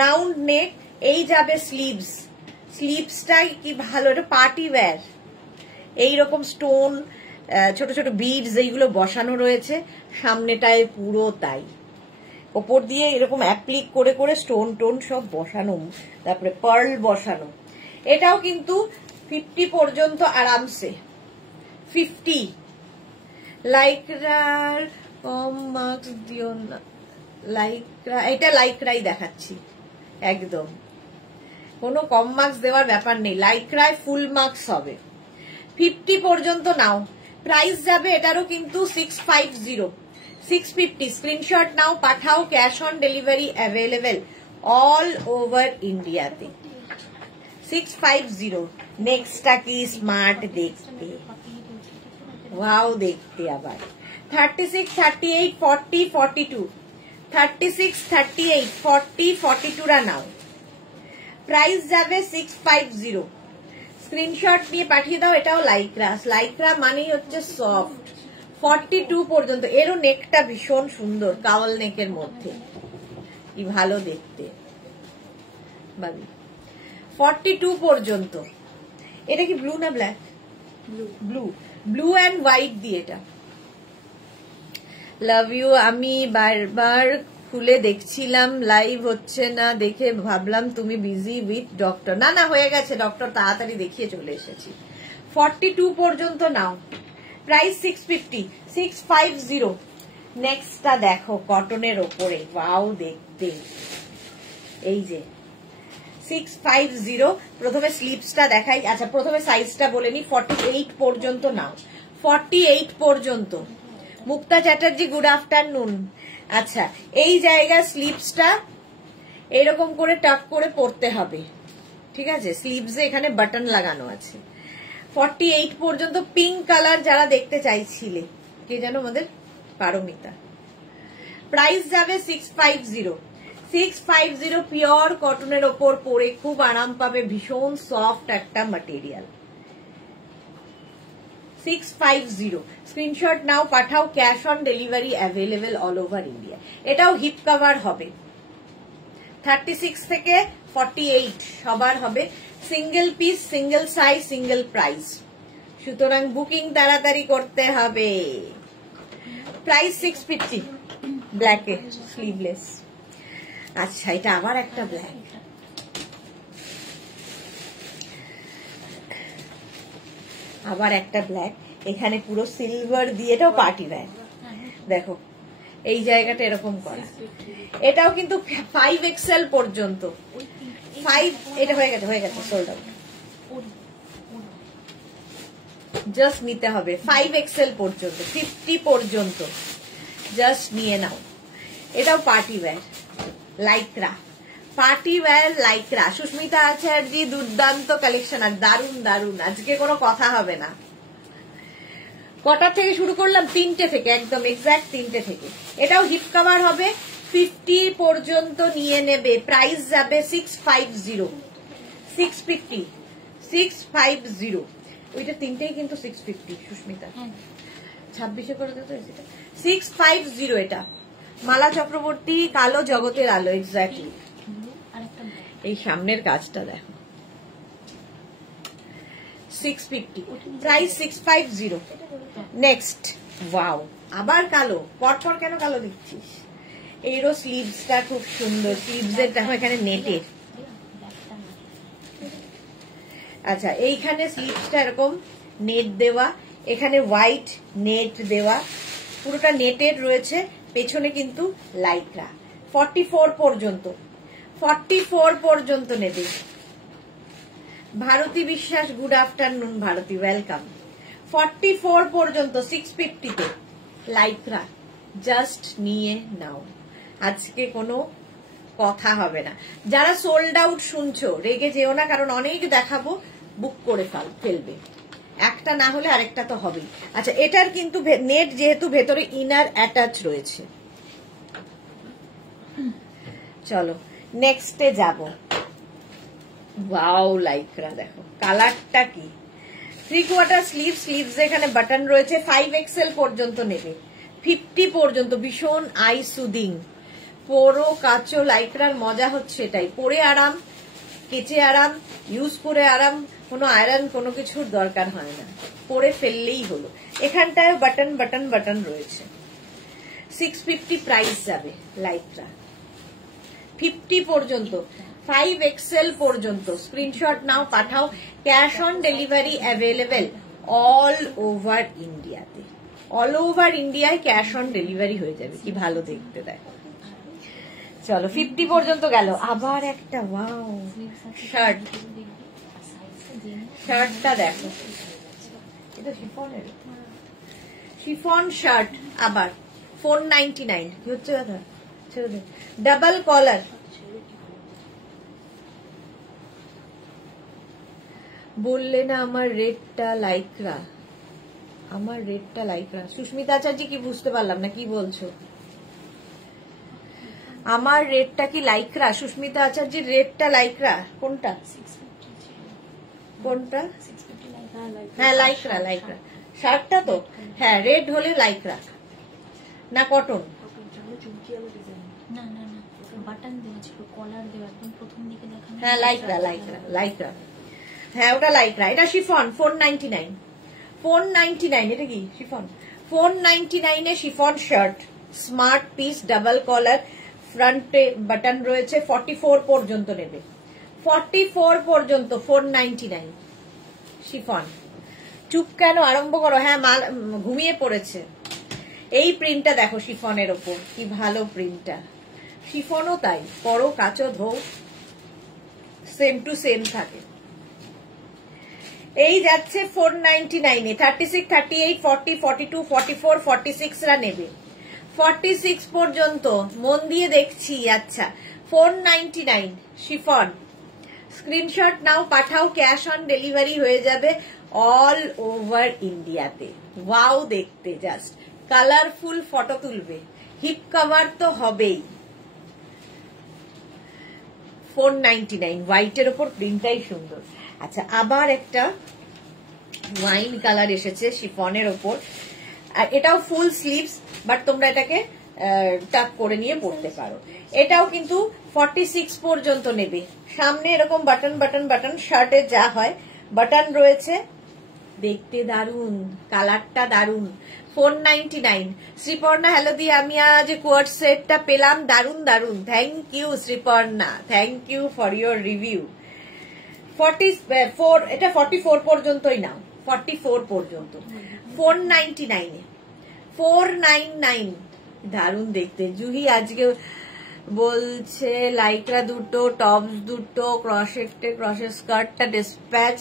round neck, এই যাবে স্লিভস, স্লিভসটাই কি ভালো, এটা পার্টি ওয়্যার। এইরকম স্টোন, ছোট ছোট বিডস এইগুলো বসানো রয়েছে, সামনেটায় পুরো তাই, ওপর দিয়ে এরকম অ্যাপ্লিক করে করে স্টোন টোন সব বসানো, তারপরে পার্ল বসানো। এটাও কিন্তু 50 পর্যন্ত আরামসে, 50। লাইক্রার কম মার্কস দিও না, লাইক্রা, এটা লাইক্রাই দেখাচ্ছি, একদম কোনো কম মার্কস দেওয়ার ব্যাপার নেই, লাইক্রায় ফুল মার্কস হবে। 50 পর্যন্ত নাও, প্রাইস যাবে এটারও কিন্তু 650 650। স্ক্রিনশট নাও, পাঠাও, cash on delivery available all over ইন্ডিয়াতে। 650। নেক্সটটা কি স্মার্ট দেখতে, ওয়াও দেখতে। আবার 36, 38, 40, 42, 36, 38, 40, 42 রা নাও, প্রাইস যাবে 650। স্ক্রিনশট নিয়ে পাঠিয়ে দাও। এটাও লাইক্রা, লাইক্রা মানেই হচ্ছে সফট। 42 পর্যন্ত, এরও নেকটা ভীষণ সুন্দর, কাওয়াল নেকের মধ্যে, কি ভালো দেখতে বাবি। 42 পর্যন্ত। এটা কি ব্লু না black? Blue, blue and white দিয়ে এটা। Love you. আমি বারবার খুলে দেখছিলাম, লাইভ হচ্ছে না দেখে ভাবলাম তুমি বিজি উইথ ডক্টর। না না, হয়ে গেছে ডক্টর, তাড়াতাড়ি দেখিয়ে চলে এসেছি। 42 পর্যন্ত নাও, প্রাইস 650 650। নেক্সটটা দেখো কটনের ওপরে, ওয়াও দেখতে, এই যে 650। প্রথমে স্লিভসটা দেখাই। আচ্ছা প্রথমে সাইজটা বলে নি, 48 পর্যন্ত নাও, 48 পর্যন্ত। মুক্তা চ্যাটার্জি গুড আফটারনুন। আচ্ছা এই জায়গা স্লিভসটা এরকম করে টাক করে পরতে হবে, ঠিক আছে? স্লিভসে এখানে বাটন লাগানো আছে। 48 পর্যন্ত। পিঙ্ক কালার যারা দেখতে চাইছিলে, কে যেন আমাদের পারমিতা। প্রাইস যাবে 650। 650 পিওর কটনের ওপর পরে খুব আরাম পাবে, ভীষণ সফট একটা ম্যাটেরিয়াল। 650 স্ক্রিনশট নাও, পাঠাও। Cash on delivery available all over India. এটাও হিপ কভার হবে। 36 থেকে 48 সবার হবে। Single piece, single size, single price, সুতরাং বুকিং তাড়াতাড়ি করতে হবে। প্রাইস 650 ব্ল্যাকে, স্লিভলেস। আচ্ছা এটা আবার একটা ব্ল্যাক, আবার একটা ব্ল্যাক, এখানে পুরো সিলভার দিয়ে, এটাও পার্টি ওয়্যার। দেখো এই জায়গাটা এরকম করা, এটাও কিন্তু 5XL পর্যন্ত। 5 এটা হয়ে গেছে, হয়ে গেছে, সোল্ড আউট। জাস্ট নিতে হবে 5XL পর্যন্ত, 50 পর্যন্ত জাস্ট নিয়ে নাও। এটাও party wear Lycra, party wear Lycra. Susmita Acharya দুর্দান্ত কালেকশন, আর দারুন দারুন, আজকে কোনো কথা হবে না। কটা থেকে শুরু করলাম? 3টে থেকে, একদম এক্সাক্ট 3টে থেকে। এটাও হিপ কভার হবে, 50 পর্যন্ত নিয়ে নেবে। প্রাইস যাবে 650। 650, 650। ওইটা তিনটেই কিন্তু 650 সুস্মিতা, 26 করে দিত। 650 এটা। মালা চক্রবর্তী কালো জগতের আলো, এক্স্যাক্টলি। এই সামনের কাজটা দেখো, 650, প্রাইস 650। নেক্সট, ওয়াও, আবার কালো। পরপর কেন কালো দিচ্ছিস? এরও স্লিভসটা খুব সুন্দর, স্লিভসের দেখো এখানে নেটের। আচ্ছা এইখানে স্লিভসটা এরকম নেট দেওয়া, এখানে হোয়াইট নেট দেওয়া, পুরোটা নেটের রয়েছে। পেছনে কিন্তু লাইক্রা। 44 পর্যন্ত, 44 পর্যন্ত নেবে। ভারতী বিশ্বাস গুড আফটারনুন। ভারতী ওয়েলকাম। 44 পর্যন্ত 650-তে লাইক্রা, জাস্ট নিয়ে নাও, আজকে কোনো কথা হবে না। যারা সোল্ড আউট শুনছো রেগে যেও না, কারণ অনেক দেখাবো, বুক করে ফেলবে, একটা না হলে আরেকটা তো হবেই। আচ্ছা এটার কিন্তু নেট যেহেতু ভেতরে ইনার অ্যাটাচ রয়েছে। চলো নেক্সটে যাব। ওয়াও লাইক্রা দেখো, কালারটা কি! 3/4 স্লিভ, স্লিভস এখানে বাটন রয়েছে। 5XL পর্যন্ত নেবে, 50 পর্যন্ত। ভীষণ আই সুদিং, পরো কাচো। লাইক্রার মজা হচ্ছে এটাই, পরে আরাম, কেচে আরাম, ইউজ করে আরাম, কোনো আয়রন কোনো কিছুর দরকার হয় না, পরে ফেললেই হলো। এখানটায় বাটন বাটন বাটন রয়েছে। 650 প্রাইস যাবে লাইক্রা। 50 পর্যন্ত, 5XL পর্যন্ত। স্ক্রিনশট নাও, পাঠাও। Cash on delivery available all over ইন্ডিয়াতে। অল ওভার ইন্ডিয়ায় ক্যাশ অন ডেলিভারি হয়ে যাবে। কি ভালো দেখতে দেখো। চলো 50 পর্যন্ত গেল। আবার একটা ওয়াও শার্ট, শার্টটা দেখো, এটা শিফনের, শিফন শার্ট। আবার 499। কি হচ্ছে দাদা? ডাবল কলার, বললে না আমার রেডটা লাইক্রা, আমার রেডটা লাইক্রা। সুস্মিতা আচার্য কি বুঝতে পারলাম না, কি বলছো? আমার রেডটা কি লাইক্রা? সুস্মিতা আচার্যের রেডটা লাইক্রা কোনটা? কোনটা? হ্যাঁ লাইক্রা, লাইক্রা শার্টটা তো। হ্যাঁ রেড হলে লাইক্রা না কটন? হ্যাঁ লাইক্রা, লাইক্রা, লাইক্রা। হ্যাঁ ওটা লাইক্রা। এটা শিফন, 499। 499। এটা কি শিফন? 499 এ chiffon shirt, smart piece, double collar, ফ্রন্টে বাটন রয়েছে। 44 পর্যন্ত নেবে, 44 পর্যন্ত। 499 শিফন। চুপ কেন, আরম্ভ করো। হ্যাঁ মাল ঘুমিয়ে পড়েছে। এই প্রিন্টটা দেখো শিফনের ওপর, কি ভালো প্রিন্টটা। শিফনও তাই, পরো কাচো ধো, সেম টু সেম থাকে। এই যাচ্ছে 499 এ। 36, 38, 40, 42, 44, 46 রা নেবে। 46 পর্যন্ত মন দিয়ে দেখছি। আচ্ছা 499 শিফন। স্ক্রিনশট নাও, পাঠাও, ক্যাশ অন ডেলিভারি হয়ে যাবে অল ওভার ইন্ডিয়াতে। ওয়াও দেখতে জাস্ট কালারফুল ফটো তুলবে। হিপ কভার তো হবেই। 499 হোয়াইটের ওপর প্রিন্টটাই সুন্দর। আচ্ছা আবার একটা ওয়াইন কালার এসেছে শিফনের ওপর, আর এটাও ফুল স্লিভস, বাট তোমরা এটাকে টাক করে নিয়ে পড়তে পারো। এটাও কিন্তু 46 পর্যন্ত নেবে। সামনে এরকম বাটন বাটন বাটন, শার্টে যা হয় বাটন রয়েছে। দেখতে দারুন, কালারটা দারুন। 499। শ্রীপর্ণা হ্যালো দি, আমি আজ কোয়ার্ট সেটটা পেলাম, দারুন দারুন। Thank you Sriparna, thank you for your review. 44, এটা 44 পর্যন্তই নাও, 44 পর্যন্ত। 499 এ 499 দারুন দেখতে। জুহি আজকে বলছে লাইকরা দুটো, টপস দুটো, ক্রসের স্কার্টটা ডিসপ্যাচ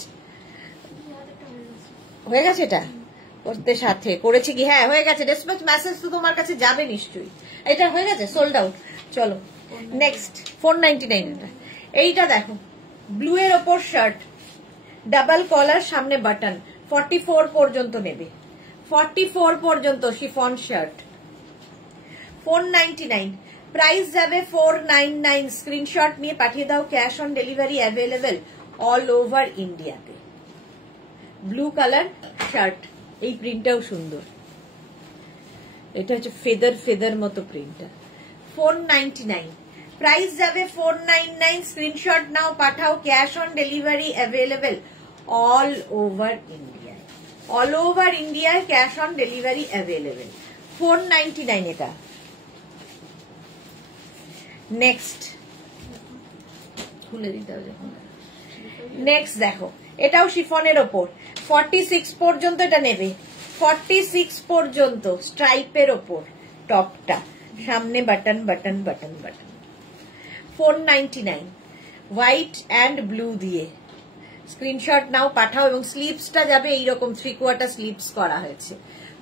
হয়ে গেছে। এটা করতে সাথে করেছি কি? হ্যাঁ হয়ে গেছে। ডিসপ্যাচ মেসেজ তো তোমার কাছে যাবে নিশ্চয়ই। এটা হয়ে গেছে, সোল্ড আউট। চলো নেক্সট 499 এটা। এইটা দেখো ব্লু এর ওপর শার্ট, ডাবল কলার, সামনে বাটন। 44 পর্যন্ত নেবে। 44 পর্যন্ত শিফন শার্ট। 499 প্রাইস যাবে 499। স্ক্রিনশট নিয়ে পাঠিয়ে দাও, cash on delivery available all over ইন্ডিয়াতে। ব্লু কালার শার্ট, এই প্রিন্টটাও সুন্দর। এটা হচ্ছে ফেদার ফেদার মতো প্রিন্টটা। 499 প্রাইস যাবে 499। স্ক্রিনশট নাও, পাঠাও, cash on delivery available all over India. All over ইন্ডিয়ায় ক্যাশ অন ডেলিভারি অ্যাভেলেবেল। 499 এটা। নেক্সট খুলে দিতে হবে। নেক্সট দেখো এটাও শিফনের ওপর 46 পর্যন্ত এটা নেবে। 46 পর্যন্ত স্ট্রাইপের ওপর টপটা, সামনে button button button button. 499 white and blue দিয়ে। স্ক্রিনশট নাও, পাঠাও, এবং স্লিভসটা যাবে এইরকম 3/4 স্লিভস করা হয়েছে।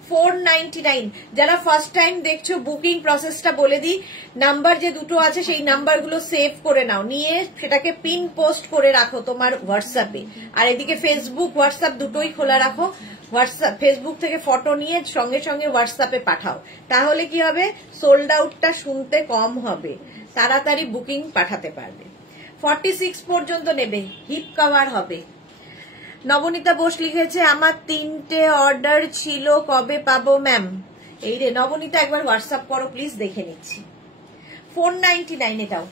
499 যারা ফার্স্ট টাইম দেখছো, বুকিং প্রসেসটা বলে দিই। নাম্বার যে দুটো আছে সেই নাম্বারগুলো সেভ করে নাও, নিয়ে সেটাকে পিন পোস্ট করে রাখো তোমার হোয়াটসঅ্যাপে। আর এদিকে ফেসবুক হোয়াটসঅ্যাপ দুটোই খোলা রাখো। হোয়াটসঅ্যাপ ফেসবুক থেকে ফটো নিয়ে সঙ্গে সঙ্গে হোয়াটসঅ্যাপে পাঠাও। তাহলে কি হবে, সোল্ড আউটটা শুনতে কম হবে, তাড়াতাড়ি বুকিং পাঠাতে পারবে। 46 পর্যন্ত নেবে, হিপ কভার হবে। নবনীতা বোস লিখেছে আমার 3টে অর্ডার ছিল, কবে পাবো ম্যাম? এই রে নবনীতা, একবার হোয়াটসঅ্যাপ করো প্লিজ, দেখে নিচ্ছি। 499 এটাও।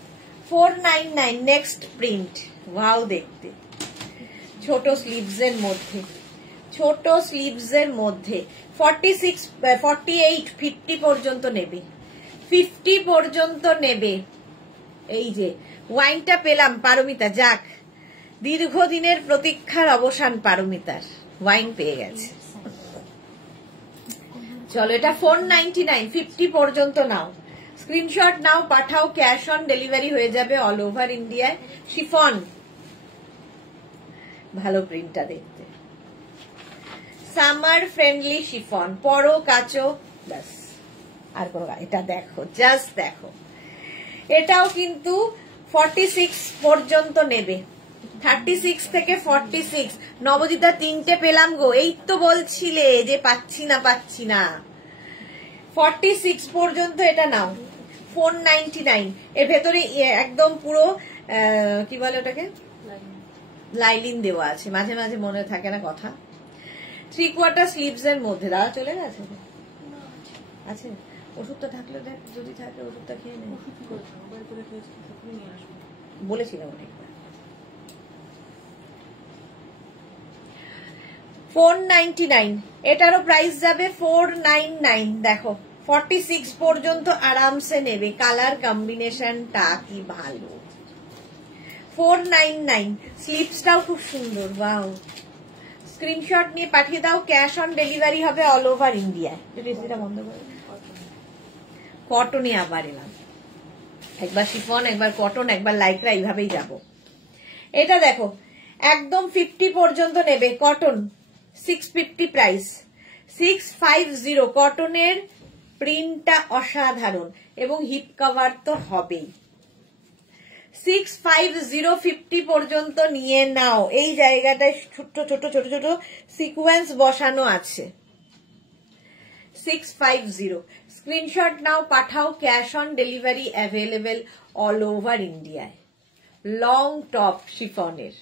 499 নেক্সট প্রিন্ট। ওয়াও দেখতে, ছোট স্লিভস এর মধ্যে, ছোট স্লিভস এর মধ্যে। 46, 48, 50 পর্যন্ত নেবে। 50 পর্যন্ত নেবে। এই যে ওয়াইনটা পেলাম পারমিতা, যাক দীর্ঘদিনের প্রতীক্ষার অবসান পারমিতার, ওয়াইন পেয়ে গেছে। চলো এটা 499, 50 পর্যন্ত নাও। স্ক্রিনশট নাও, পাঠাও, ক্যাশ অন ডেলিভারি হয়ে যাবে অল ওভার ইন্ডিয়ায়। শিফন, ভালো প্রিন্টটা দেখতে, সামার ফ্রেন্ডলি শিফন। পরো, কাচো, ব্যাস আর কোনো। এটা দেখো, জাস্ট দেখো, এটাও কিন্তু 46 পর্যন্ত নেবে। 36 থেকে 46। নবদিতা 3টে পেলাম গো, এই তো বলছিলে যে পাচ্ছি না পাচ্ছি না। 46 পর্যন্ত এটা নাও। 499 এর ভেতরে একদম পুরো কি বলে ওটাকে, লাইলিন দেওয়া আছে, মাঝে মাঝে মনে থাকে না কথা। 3/4 স্লিভস এর মধ্যে। দাদা চলে গেছে? আছে ওষুধটা থাকলে দেখ, যদি থাকে ওষুধটা খেয়ে নেই। বলেছিলাম অনেকবার। 499 এটারও প্রাইস যাবে 499। দেখো 46 পর্যন্ত আরামসে নেবে, কালার কম্বিনেশনটা কি ভালো। 499 স্লিভসটাও খুব সুন্দর। ওয়াও, স্ক্রিনশট নিয়ে পাঠিয়ে দাও, ক্যাশ অন ডেলিভারি হবে অল ওভার ইন্ডিয়ায়। বন্ধ করে কটনে আবার এলাম, একবার শিফন, একবার কটন, একবার লাইকরা, এইভাবেই যাব। এটা দেখো একদম 50 পর্যন্ত নেবে, কটন 650 প্রাইস, 650 কটনের প্রিন্টটা অসাধারণ এবং হিপ কভার তো হবেই। 650 পর্যন্ত নিয়ে নাও। এই জায়গাটায় ছোট ছোট ছোট ছোট সিকোয়েন্স বসানো আছে। 650 স্ক্রিনশট নাও, পাঠাও, cash on delivery available all over ইন্ডিয়ায়। লং টপ শিফনের,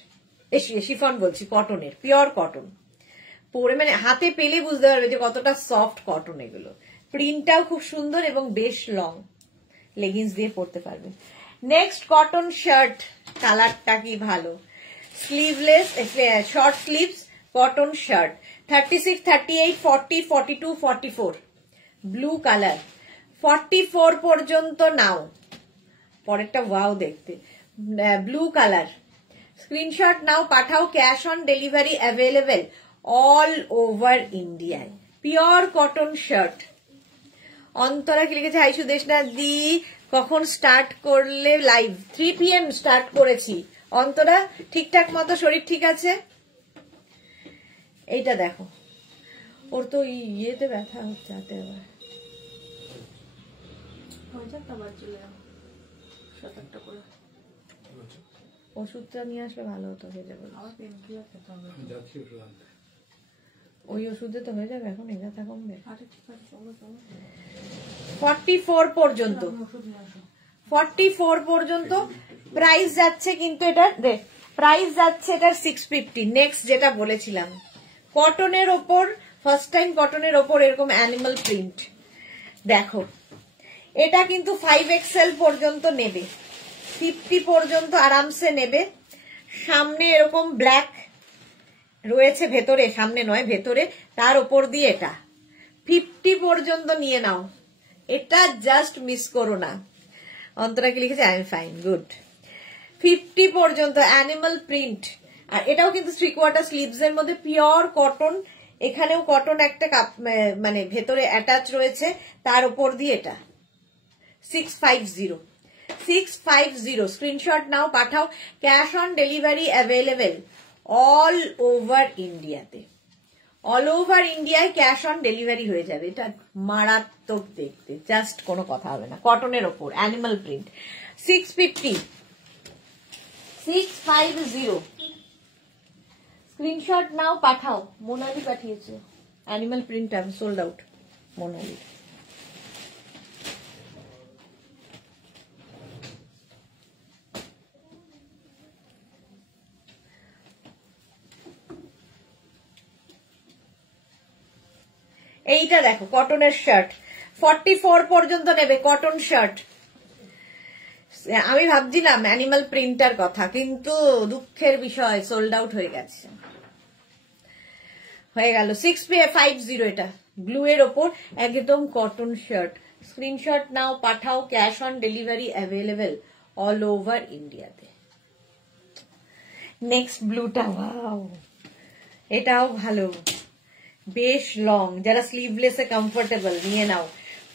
শিফন বলছি কটনের, পিওর কটন, পরে মানে হাতে পেলে বুঝতে পারবে যে কতটা সফট কটন এগুলো। প্রিন্টটাও খুব সুন্দর এবং বেশ লং, লেগিংস দিয়ে পরতে পারবে। নেক্সট কটন শার্ট, কালারটা কি ভালো, sleeveless short sleeves cotton shirt, 36, 38, 40, 42, 44 blue colour, 44 পর্যন্ত নাও। পরেরটা ওয়াও দেখতে, ব্লু কালার। স্ক্রিনশট নাও, পাঠাও, cash on delivery available all over ইন্ডিয়ায়। Pure cotton shirt. অন্তরা কি লিখেছে, হাই সুদেশনা দি কখন স্টার্ট করলে লাইভ? 3 PM স্টার্ট করেছি। অন্তরা ঠিকঠাক মতো শরীর ঠিক আছে? এইটা দেখো, ওর তো ইয়েতে ব্যথা হচ্ছে হাতে, আবার ওষুধটা নিয়ে আসলে ভালো হতো, হয়ে যাবে। ওই ওষুধে তো হয়ে যাবে, এখন এই ব্যথা কমবে। 44 পর্যন্ত, 44 পর্যন্ত প্রাইস যাচ্ছে, কিন্তু এটার প্রাইস যাচ্ছে এটার 650। নেক্সট যেটা বলেছিলাম কটনের ওপর, ফার্স্ট টাইম কটনের ওপর এরকম অ্যানিমাল প্রিন্ট দেখো। এটা কিন্তু 5XL পর্যন্ত নেবে, 50 পর্যন্ত আরামসে নেবে। সামনে এরকম ব্ল্যাক রয়েছে, ভেতরে, সামনে নয় ভেতরে, তার উপর দিয়ে এটা 50 পর্যন্ত নিয়ে নাও। এটা জাস্ট মিস করো না। অন্তরা কি লিখেছে, আই এম ফাইন, গুড। 50 পর্যন্ত অ্যানিমাল প্রিন্ট, আর এটাও কিন্তু 3/4 স্লিভস এর মধ্যে পিওর কটন। এখানেও কটন একটা মানে ভেতরে অ্যাটাচ রয়েছে, তার উপর দিয়ে এটা 650। 650 স্ক্রিনশট নাও, পাঠাও, cash on delivery available all over ইন্ডিয়াতে। অল ওভার ইন্ডিয়ায় ক্যাশ অন ডেলিভারি হয়ে যাবে। এটা মারাত্মক দেখতে, জাস্ট কোনো কথা হবে না। কটনের ওপর অ্যানিমাল প্রিন্ট, 650। 650 স্ক্রিনশট নাও, পাঠাও। মোনালি পাঠিয়েছে animal print, sold out Monali. এইটা দেখো কটনের শার্ট, 44 পর্যন্ত নেবে কটন শার্ট। আমি ভাবছিলাম অ্যানিমাল প্রিন্টার কথা, কিন্তু দুঃখের বিষয় সোল্ড আউট হয়ে গেছে, হয়ে গেল। 650 এটা ব্লু এর ওপর একদম কটন শার্ট। স্ক্রিনশট নাও, পাঠাও, cash on delivery available all over ইন্ডিয়াতে। নেক্সট ব্লুটা, ওয়াও, এটাও ভালো, বেশ লং, যারা স্লিভলেসে কমফোর্টেবল নিয়ে নাও।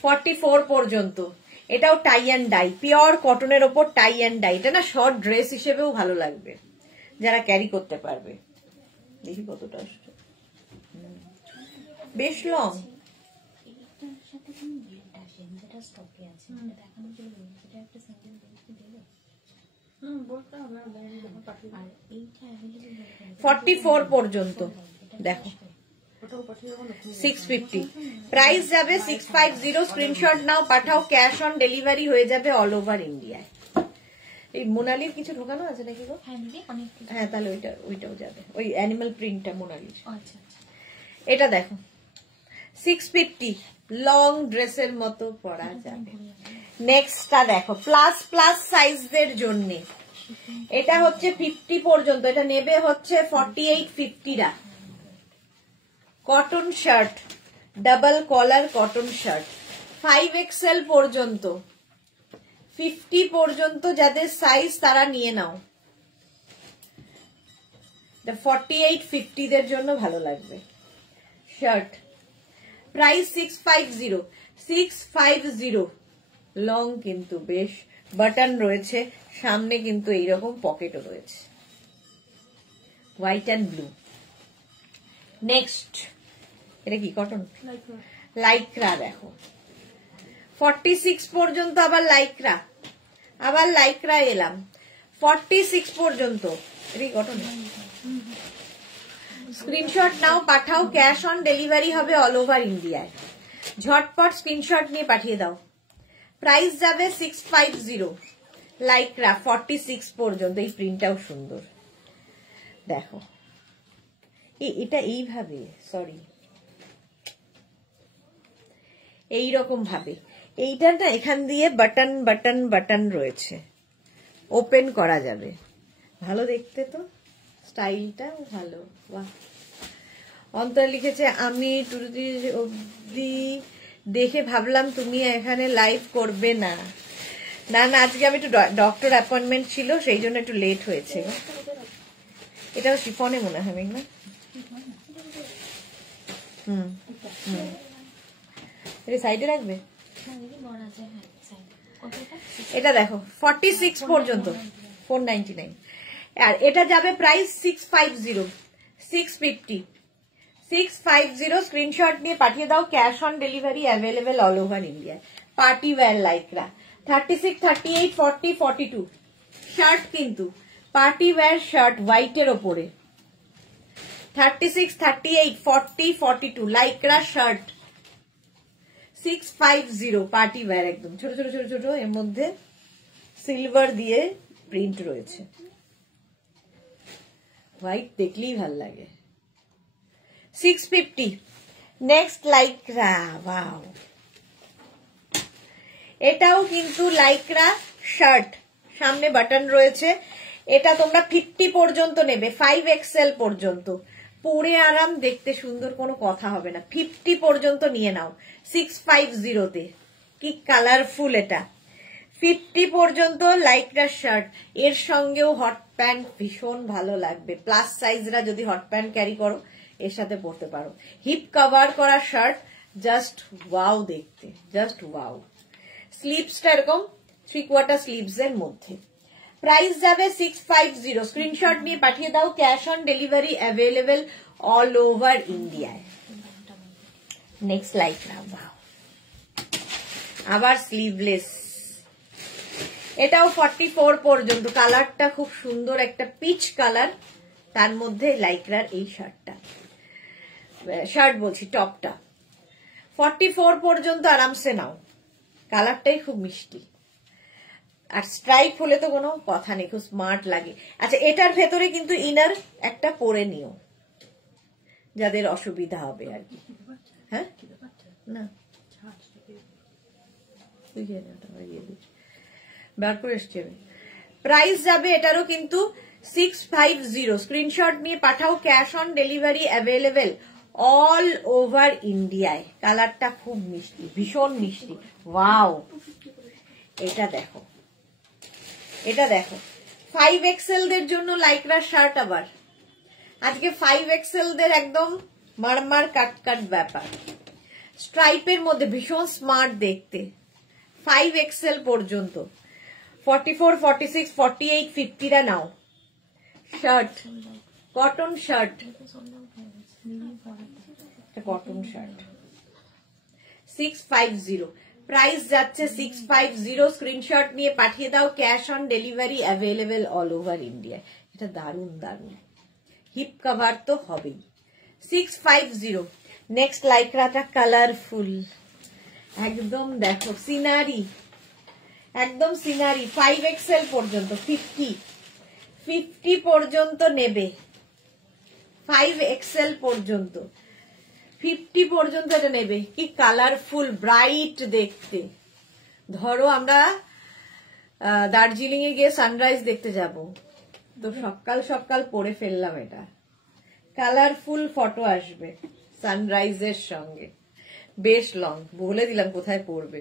44 পর্যন্ত। এটাও টাই অ্যান্ড ডাই, পিওর কটনের ওপর টাই অ্যান্ড ডাই। এটা না শর্ট ড্রেস হিসেবেও ভালো লাগবে, যারা ক্যারি করতে পারবে। দেখি কতটা আসছে, বেশ লং। আর 44 পর্যন্ত দেখো, 650 প্রাইস যাবে। 650 স্ক্রিনশট নাও, পাঠাও, ক্যাশ অন ডেলিভারি হয়ে যাবে অল ওভার ইন্ডিয়ায়। এই মোনালির কিছু ঢোকানো আছে নাকি গো? হ্যাঁ, তাহলে ওইটাও যাবে, ওই অ্যানিমাল প্রিন্টটা মোনালির। এটা দেখো 650 লং ড্রেসের মতো পরা যাবে। নেক্সটটা দেখো প্লাস প্লাস সাইজদের জন্য, এটা হচ্ছে 50 পর্যন্ত, এটা নেবে হচ্ছে 48-50 কটন শার্ট, ডাবল কলার কটন শার্ট, 5XL পর্যন্ত, 50 পর্যন্ত যাদের সাইজ তারা নিয়ে নাও। 48-50 দের জন্য ভালো লাগবে শার্ট। প্রাইস 650। 650 লং, কিন্তু বেশ বাটন রয়েছে, সামনে কিন্তু এইরকম পকেটও রয়েছে। White and blue. নেক্সট, এটা কি কটন? লাইক্রা। দেখো 46 পর্যন্ত আবার লাইক্রা এলাম 46 পর্যন্ত। এটা কি কটন? স্ক্রিনশট নাও, পাঠাও, ক্যাশ অন ডেলিভারি হবে অল ওভার ইন্ডিয়ায়। ঝটপট স্ক্রিনশট নিয়ে পাঠিয়ে দাও। প্রাইস যাবে 650। লাইক্রা 46 পর্যন্ত। এই প্রিন্টটাও সুন্দর, দেখো এটা এইভাবে, সরি এইরকম ভাবে, এইটা না এখান দিয়ে বাটন বাটন বাটন রয়েছে, ওপেন করা যাবে। ভালো দেখতে তো, স্টাইলটা ভালো। বাহ। অন্তর লিখেছে, আমি টুরুদি অব্দি দেখে ভাবলাম তুমি এখানে লাইভ করবে না। না না, আজকে আমি একটু ডক্টর অ্যাপয়েন্টমেন্ট ছিল, সেই জন্য একটু লেট হয়েছে। এটাও শিফনে মনে হয় না? এটা সাইডে রাখবে। এটা দেখো 46 পর্যন্ত 499, আর এটা যাবে প্রাইস 650। 650 স্ক্রিনশট নিয়ে পাঠিয়ে দাও। Cash on delivery available all over India. Party wear Lycra 36, 38, 40, 42 shirt, কিন্তু পার্টি ওয়্যার শার্ট হোয়াইটের ওপরে। 36, 38, 40, 42 লাইক্রা শার্ট 650 পার্টি ওয়্যার, একদম ছোট ছোট ছোট ছোট, এর মধ্যে সিলভার দিয়ে প্রিন্ট রয়েছে। হোয়াইট দেখলেই ভাল লাগে। 650। নেক্সট লাইক্রা, ওয়াও, এটাও কিন্তু লাইক্রা শার্ট, সামনে বাটন রয়েছে। এটা তোমরা 50 পর্যন্ত নেবে, 5XL পর্যন্ত, পরে আরাম, দেখতে সুন্দর, কোনো কথা হবে না। 50 পর্যন্ত নিয়ে নাও 650-তে। কি কালারফুল এটা। 50 পর্যন্ত লাইক্রা শার্ট, এর সঙ্গেও হট প্যান্ট ভীষণ ভালো লাগবে। প্লাস সাইজরা যদি হট প্যান্ট ক্যারি করো, এর সাথে পরতে পারো। হিপ কভার করা শার্ট, জাস্ট ওয়াও দেখতে, জাস্ট ওয়াও। স্লিভসটা এরকম 3/4 স্লিভস এর মধ্যে। প্রাইস যাবে 650। স্ক্রিনশট নিয়ে পাঠিয়ে দাও। Cash on delivery available all over ইন্ডিয়ায়। নেক্সট লাইক্রা, ওয়াও, আবার স্লিভলেস। এটাও 44 পর্যন্ত। কালারটা খুব সুন্দর, একটা পিচ কালার, তার মধ্যে লাইক্রার এই শার্টটা, শার্ট বলছি, টপটা। 44 পর্যন্ত আরামসে নাও, কালারটাই খুব মিষ্টি। আর স্ট্রাইপ হলে তো কোনো কথা নেই, খুব স্মার্ট লাগে। আচ্ছা, এটার ভেতরে কিন্তু ইনার একটা পরে নিও, যাদের অসুবিধা হবে আর কি। হ্যাঁ, না বার করে এসছি আমি। প্রাইস যাবে এটারও কিন্তু 650। স্ক্রিনশট নিয়ে পাঠাও। Cash on delivery available all over ইন্ডিয়ায়। কালারটা খুব মিষ্টি, ভীষণ মিষ্টি। ওয়াও, এটা দেখো, এটা দেখো। 5XL দের জন্য লাইক্রা শার্ট, আবার আজকে 5XL দের একদম মারমার কাট কাট ব্যাপার। স্ট্রাইপের মধ্যে ভীষণ স্মার্ট দেখতে। 5XL পর্যন্ত। 44, 46, 48, 50রা নাও। Shirt, cotton shirt, cotton shirt 650। Price যাচ্ছে 650। স্ক্রিনশট নিয়ে পাঠিয়ে দাও। Cash on delivery available all over India. এটা দারুণ দারুণ। হিপ কভার তো হবেই। 650। নেক্সট লাইক্রাটা কালারফুল, একদম দেখো সিনারি, একদম সিনারি। 5XL পর্যন্ত। 50 পর্যন্ত নেবে, 5XL পর্যন্ত, 50 পর্যন্ত এটা নেবে। কি কালারফুল, ব্রাইট দেখতে। ধরো আমরা দার্জিলিং এ গিয়ে সানরাইজ দেখতে যাব, তো সকাল সকাল পরে ফেললাম, এটা কালারফুল ফটো আসবে সানরাইজের সঙ্গে। বেশ লং, বলে দিলাম কোথায় পড়বে।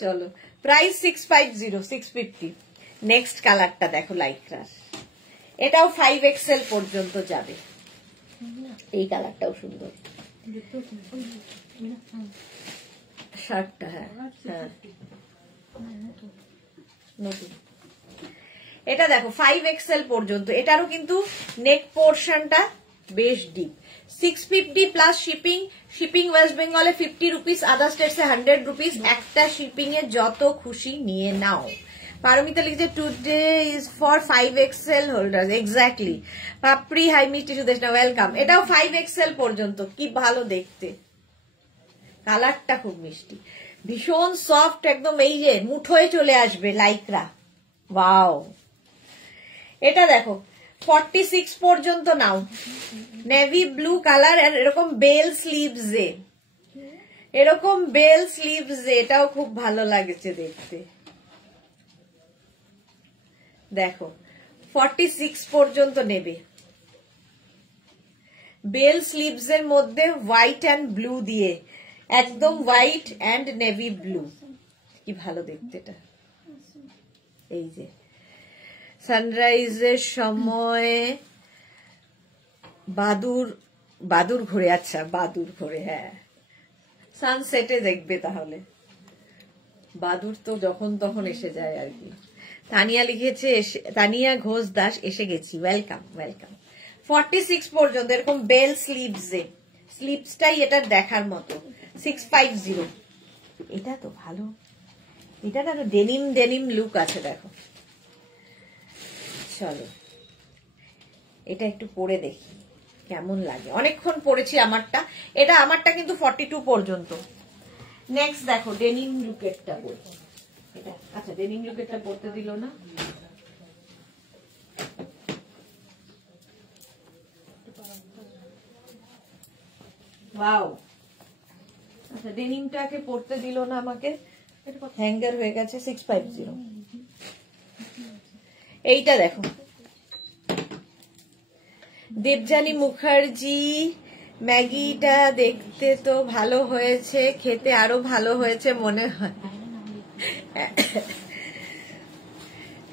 চলো, প্রাইস 650, 650। নেক্সট কালারটা দেখো লাইক্রার, এটাও 5XL পর্যন্ত যাবে। এই কালারটাও সুন্দর শার্টটা। হ্যাঁ হ্যাঁ, নতুন। এটা দেখো 5XL পর্যন্ত, এটারও কিন্তু নেক পোর্শনটা বেশ deep. 650 plus shipping. Shipping West বেঙ্গলে 50 রুপিস, আদার স্টেটসে 100 রুপিস। একটা শিপিং এ যত খুশি নিয়ে নাও। পারমিতা লিখছে today is for 5XL holders. Exactly. Papri hi মিষ্টি সুদেশনা ওয়েলকাম। এটাও 5XL পর্যন্ত, কি ভালো দেখতে, কালারটা খুব মিষ্টি, ভীষণ সফট, একদম এই যে মুঠোয় চলে আসবে লাইকরা। ওয়াও, এটা দেখো 46 পর্যন্ত নাও। নেভি ব্লু কালার, এরকম বেল স্লিভস এ, এরকম বেল স্লিভস এ, এটাও খুব ভালো লাগছে দেখতে। দেখো 46 পর্যন্ত নেবে। বেল স্লিভস এর মধ্যে হোয়াইট অ্যান্ড ব্লু দিয়ে, একদম হোয়াইট অ্যান্ড নেভি ব্লু, কি ভালো দেখতে এটা। এই যে সানরাইজের সময় বাদুর ঘুরে, আচ্ছা বাদুর ঘুরে, হ্যাঁ সানসেটে দেখবে তাহলে। বাদুর তো যখন তখন এসে যায় আর কি। তানিয়া লিখেছে, তানিয়া ঘোষ দাস এসে গেছি, ওয়েলকাম ওয়েলকাম। 46 পর্যন্ত এরকম বেল স্লিভস এ, স্লিভসটাই এটার দেখার মতো। 650, এটা তো ভালো, এটা না ডেনিম ডেনিম লুক আছে। দেখো চলো এটা একটু পরে দেখি কেমন লাগে, অনেকক্ষণ পরেছি আমারটা। এটা আমারটা কিন্তু 42 পর্যন্ত। নেক্সট দেখো ডেনিম লুকেরটা পরে, এটা আচ্ছা ডেনিম লুকেরটা পরতে দিল না। ওয়াও, আচ্ছা ডেনিমটাকে পরতে দিল না আমাকে, হ্যাঙ্গার হয়ে গেছে। 650। এইটা দেখো দেবযানী মুখার্জি, ম্যাগিটা দেখতে তো ভালো হয়েছে, খেতে আরো ভালো হয়েছে মনে হয়।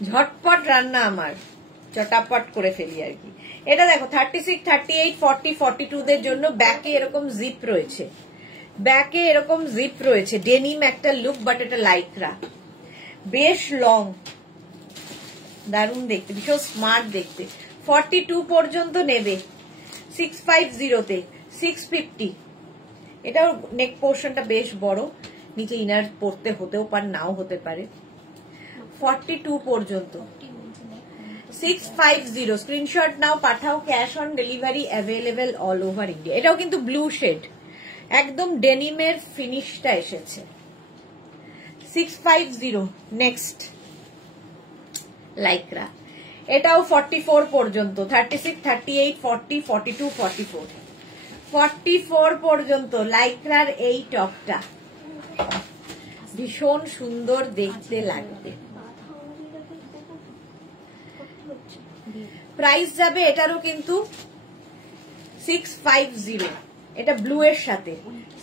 ঝটপট রান্না আমার, চটাপট করে ফেলি আর কি। এটা দেখো 36, 38, 40, 42 দের জন্য ব্যাকে এরকম জিপ রয়েছে, ব্যাকে এরকম জিপ রয়েছে। ডেনিম একটা লুক, বাট এটা লাইকরা, বেশ লং, দারুণ দেখতে, ভীষণ স্মার্ট দেখতে। 42 পর্যন্ত নেবে। 650 তে 650। এটাও নেক পোর্শনটা বেশ বড়, নিচে ইনার পরতে হতেও পারে, নাও হতে পারে। 42 পর্যন্ত 650। স্ক্রিনশট নাও, পাঠাও, cash on delivery available all over India. এটাও কিন্তু ব্লু শেড, একদম ডেনিমের ফিনিশটা এসেছে। 650। নেক্সট লাইকরা, এটাও 44 পর্যন্ত। 36, 38, 40, 42, 44, 44 পর্যন্ত লাইকরার এই টপটা ভীষণ সুন্দর দেখতে লাগবে। প্রাইস যাবে এটারও কিন্তু 650। এটা ব্লু এর সাথে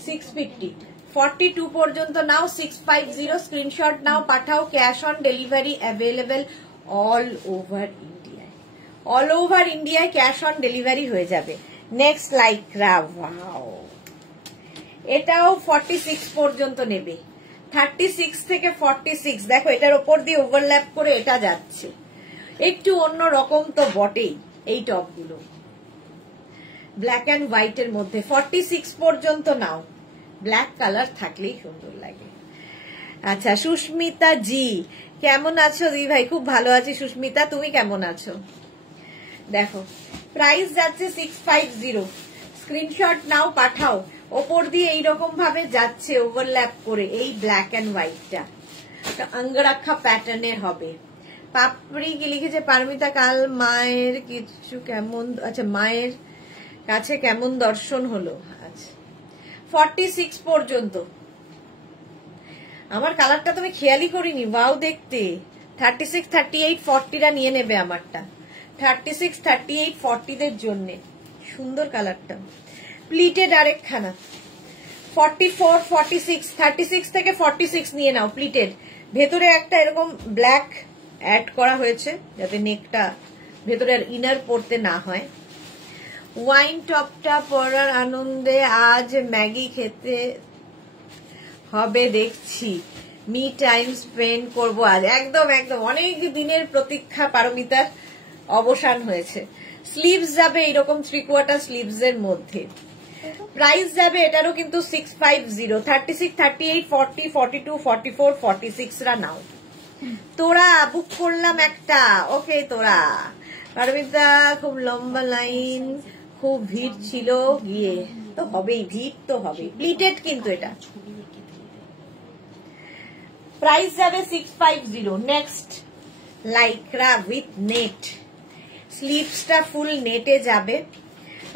650। 42 পর্যন্ত নাও, 650। স্ক্রিনশট নাও, পাঠাও, cash on delivery available all over ইন্ডিয়ায়, অল ওভার ইন্ডিয়ায় ক্যাশ অন ডেলিভারি হয়ে যাবে। নেক্সট লাইকরা, ওয়াও, এটাও 46 পর্যন্ত নেবে। 36 থেকে 46। দেখো এটার ওপর দিয়ে ওভারল্যাপ করে এটা যাচ্ছে, একটু অন্য রকম তো বটেই এই টপগুলো, ব্ল্যাক অ্যান্ড হোয়াইট এর মধ্যে। 46 পর্যন্ত নাও, ব্ল্যাক কালার থাকলেই সুন্দর লাগে। আচ্ছা সুস্মিতা জি, কেমন আছো দি ভাই? খুব ভালো আছি সুস্মিতা, তুমি কেমন আছো? দেখো প্রাইস যাচ্ছে 650। স্ক্রিনশট নাও, পাঠাও। ওপর দিয়ে এইরকম ভাবে যাচ্ছে ওভারল্যাপ করে, এই ব্ল্যাক অ্যান্ড হোয়াইটটা অঙ্গরাক্ষা প্যাটার্নের হবে। পাপড়ি কি লিখেছে পারমিতা, কাল মায়ের কিছু কেমন, আচ্ছা মায়ের কাছে কেমন দর্শন হলো। আচ্ছা 46 পর্যন্ত। আমার কালারটা তুমি খেয়ালই করিনি, ওয়াও দেখতে। 36, 38, 40রা নিয়ে নেবে আমারটা। 36, 38, 40 দের জন্য সুন্দর কালারটা। প্লিটেড আরেকখানা 44, 46, 36 থেকে 46 নিয়ে নাও। প্লিটেড, ভেতরে একটা এরকম ব্ল্যাক অ্যাড করা হয়েছে যাতে নেকটা ভেতরে আর ইনার পড়তে না হয়। ওয়াইন টপটা পরার আনন্দে আজ ম্যাগি খেতে হবে দেখছি। মি টাইম স্পেন্ড করবো আজ। একদম একদম অনেক দিনের প্রতীক্ষা পারমিতার অবসান হয়েছে। স্লিভস যাবে এইরকম 3/4 স্লিভস এর মধ্যে। প্রাইস যাবে এটারও কিন্তু 650, 36, 38, 40, 42, 44, 46 রা নাও। তোরা বুক করলাম একটা। ওকে তোরা পারমিতা, খুব লম্বা লাইন, খুব ভিড় ছিল, গিয়ে তো হবেই, ভিড় তো হবে। প্লিটেড কিন্তু এটা। প্রাইস যাবে 650। নেক্সট লাইক্রা উইথ নেট, স্লিভসটা ফুল নেটে যাবে।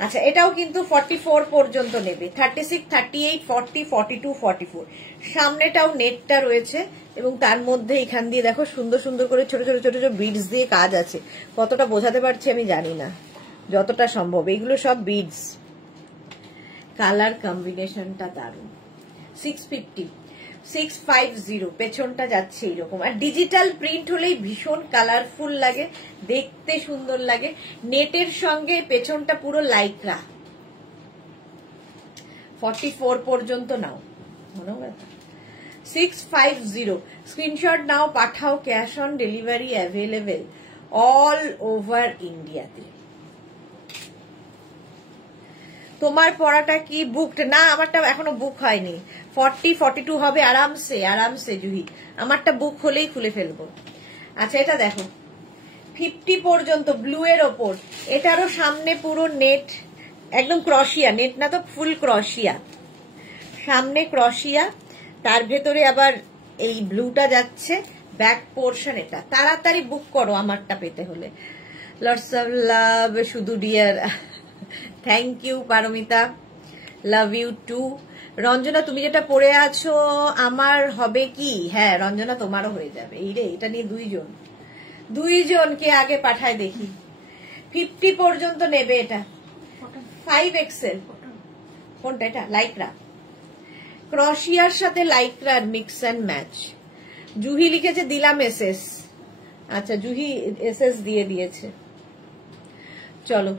আচ্ছা এটাও কিন্তু 44 পর্যন্ত নেবে, 36, 38, 40, 42, 44। সামনেটাও নেটটা রয়েছে এবং তার মধ্যে এখান দিয়ে দেখো সুন্দর সুন্দর করে ছোট ছোট ছোট ছোট বিডস দিয়ে কাজ আছে। কতটা বোঝাতে পারছি আমি জানি না, যতটা সম্ভব এগুলো সব বিডস। কালার কম্বিনেশনটা দারুণ। 650, 650 পেছনটা যাচ্ছে এইরকম। আর ডিজিটাল প্রিন্ট হলেই ভীষণ কালারফুল লাগে, দেখতে সুন্দর লাগে। নেটের সঙ্গে পেছনটা পুরো লাইক্রা। 44 পর্যন্ত নাও। 650 স্ক্রিনশট নাও, পাঠাও। Cash on delivery available all over ইন্ডিয়াতে। তোমার পড়াটা কি বুকড? না, আমারটা এখনো বুক হয়নি। 40, 42 হবে আরামসে আরামসে জুহি। আমারটা বুক হলেই খুলে ফেলবো। আচ্ছা এটা দেখো 50 পর্যন্ত ব্লু এর ওপর। এটারও সামনে পুরো নেট, একদম ক্রশিয়া, নেট না তো ফুল ক্রশিয়া। সামনে ক্রশিয়া, তার ভেতরে আবার এই ব্লুটা যাচ্ছে। ব্যাক পোর্শন এটা। তাড়াতাড়ি বুক করো আমারটা পেতে হলে। লটস অফ লাভ শুধু dear. Thank you Paramita, love you too. Ranjana তুমি যেটা পড়ে আছো আমার হবে কি? হ্যাঁ রঞ্জনা তোমারও হয়ে যাবে। এই রে, এটা নিয়ে দুইজনকে আগে পাঠায় দেখি। 50 পর্যন্ত নেবে এটা। 5XL কোনটা? এটা লাইক্রা, ক্রশিয়ার সাথে লাইক্রার মিক্স অ্যান্ড ম্যাচ। জুহি লিখেছে দিলাম এসএস। আচ্ছা জুহি এসএস দিয়ে দিয়েছে। চলো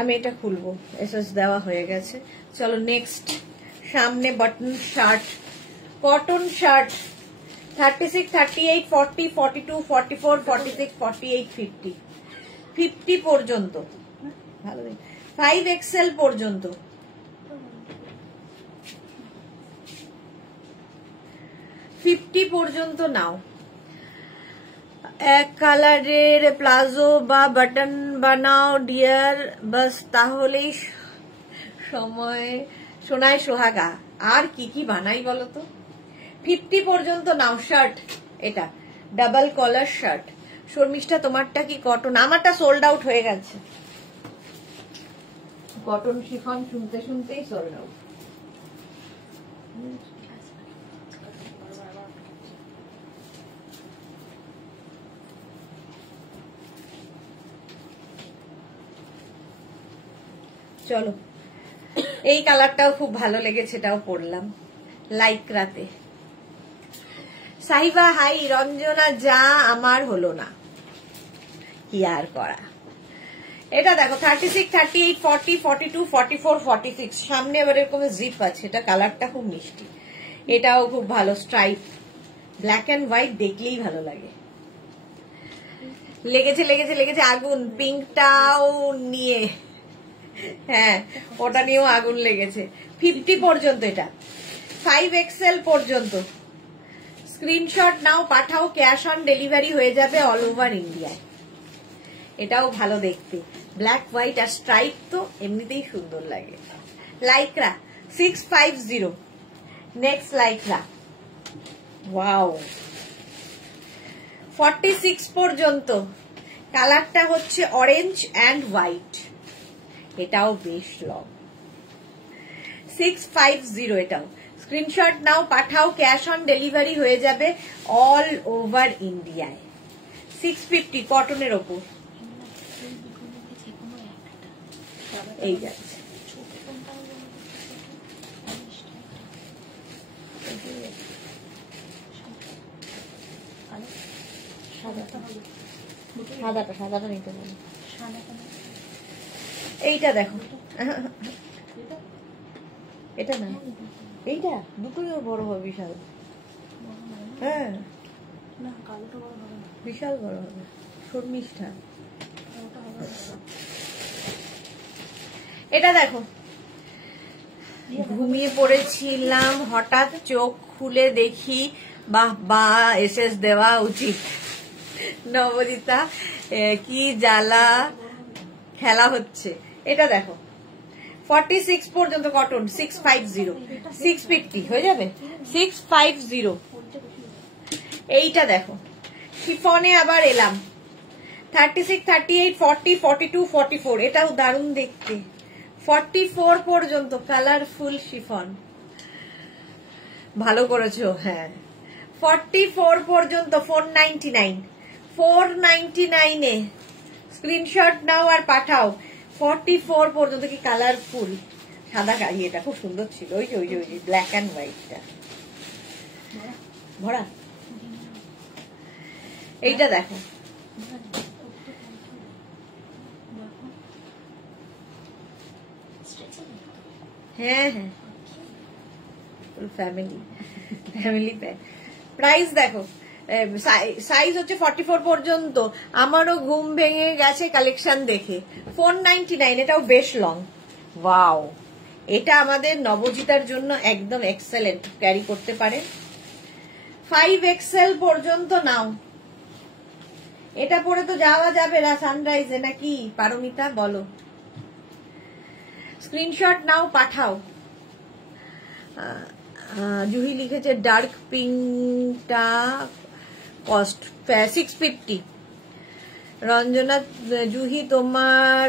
আমি এটা খুলবো, এসএস দেওয়া হয়ে গেছে। চলো নেক্সট। সামনে বাটন শার্ট, কটন শার্ট। 36, 38, 40, 42, 44, 46, 48, 50। 50 পর্যন্ত, ভালো 5XL পর্যন্ত। 50 পর্যন্ত নাও। এক কালারের প্লাজো বা বাটন বানাও ডিয়ার, বাস তাহলেই সময় সোনায় সোহাগা। আর কি কি বানাই বলো তো? 50 পর্যন্ত নাও। শার্ট এটা ডাবল কলার শার্ট। শর্মিষ্ঠা তোমারটা কি কটন? আমারটা সোল্ড আউট হয়ে গেছে। কটন শিফন শুনতে শুনতেই সোল্ড আউট। চলো এই কালারটাও খুব ভালো লেগেছে, এটাও পরলাম লাইক্রাতে। সাহিবা হাই। রঞ্জনা যা আমার হলো না, কি আর করা। এটা দেখো 36, 38, 40, 42, 44, 46। সামনে আবার এরকম জিপ আছে। এটা কালারটা খুব মিষ্টি, এটাও খুব ভালো। স্ট্রাইপ ব্ল্যাক এন্ড হোয়াইট, দেখলেই ভালো লাগে। লেগেছে লেগেছে লেগেছে আগুন। পিঙ্কটাও নিয়ে, হ্যাঁ ওটা নিয়েও আগুন লেগেছে। 50 পর্যন্ত এটা। 5XL পর্যন্ত। স্ক্রিনশট নাও, পাঠাও। ক্যাশ অন ডেলিভারি হয়ে যাবে অল ওভার ইন্ডিয়ায়। এটাও ভালো দেখতে, ব্ল্যাক হোয়াইট আর স্ট্রাইপ তো এমনিতেই সুন্দর লাগে। লাইক্রা 650। নেক্সট লাইক্রা, ওয়াও 46 পর্যন্ত। কালারটা হচ্ছে অরেঞ্জ অ্যান্ড হোয়াইট। এটাও বেশ লং। 650 এটাও। স্ক্রিনশট নাও, পাঠাও। ক্যাশ অন ডেলিভারি হয়ে যাবে অল ওভার ইন্ডিয়ায়। 650 কটনের ওপর। এই যাচ্ছে সাদাটা নিতে পারি। এইটা দেখো, এটা না, এইটা দুটোই বড় হবে বিশাল। হ্যাঁ বিশাল বড় হবে, শর্মিষ্ঠা। এটা দেখো, ঘুমিয়ে পড়েছিলাম, হঠাৎ চোখ খুলে দেখি বাহ বা এসএস দেওয়া উচিত। নবদিতা কি জ্বালা খেলা হচ্ছে। এটা দেখো 46 পর্যন্ত কটন, 650, 6 ফিট কি হয়ে যাবে, 650। এইটা দেখো শিফনে আবার এলাম, 36, 38, 40, 42, 44, এটাও দারুণ দেখতে। 44 পর্যন্ত কালারফুল শিফন, ভালো করেছো। হ্যাঁ 44 পর্যন্ত 499, 499 এ স্ক্রিনশট নাও আর পাঠাও। 44 পর্যন্ত কি কালারফুল, সাদা কালি, এটা খুব সুন্দর ছিল। ওই যে ওই যে ওই যে ব্ল্যাক অ্যান্ড হোয়াইটটা ভরা। এইটা দেখো হ্যাঁ হ্যাঁ ফ্যামিলি প্যাক। প্রাইস দেখো, সাইজ হচ্ছে 44 পর্যন্ত। আমারও ঘুম ভেঙে গেছে কালেকশন দেখে। 499, এটাও বেশ লং। ওয়াও, এটা আমাদের নবজিতার জন্য একদম এক্সেলেন্ট, ক্যারি করতে পারে। 5XL পর্যন্ত নাও। এটা পরে তো যাওয়া যাবে না সানরাইজে, নাকি পারমিতা বলো? স্ক্রিনশট নাও পাঠাও। জুহি লিখেছে ডার্ক পিঙ্কটা কস্ট 650। রঞ্জনা জুহি তোমার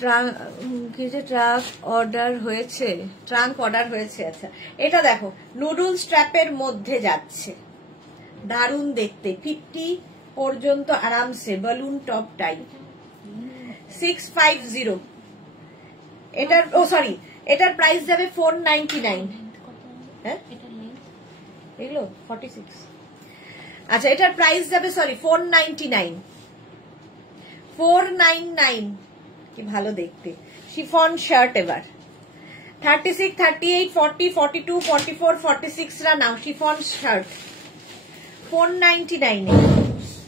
ট্রাঙ্ক অর্ডার হয়েছে, আচ্ছা। এটা দেখো নুডল স্ট্র্যাপের মধ্যে যাচ্ছে, দারুণ দেখতে। 50 পর্যন্ত আরামসে, বালুন টপ টাই, 650। এটার সরি, এটার প্রাইস যাবে 499। হ্যাঁ এগুলো 46। আচ্ছা এটার প্রাইস যাবে সরি 499, 499। কি ভালো দেখতে শিফন শার্ট। এবার 36, 38, 40, 42, 44, 46 রা নাও শিফন শার্ট 499 এ।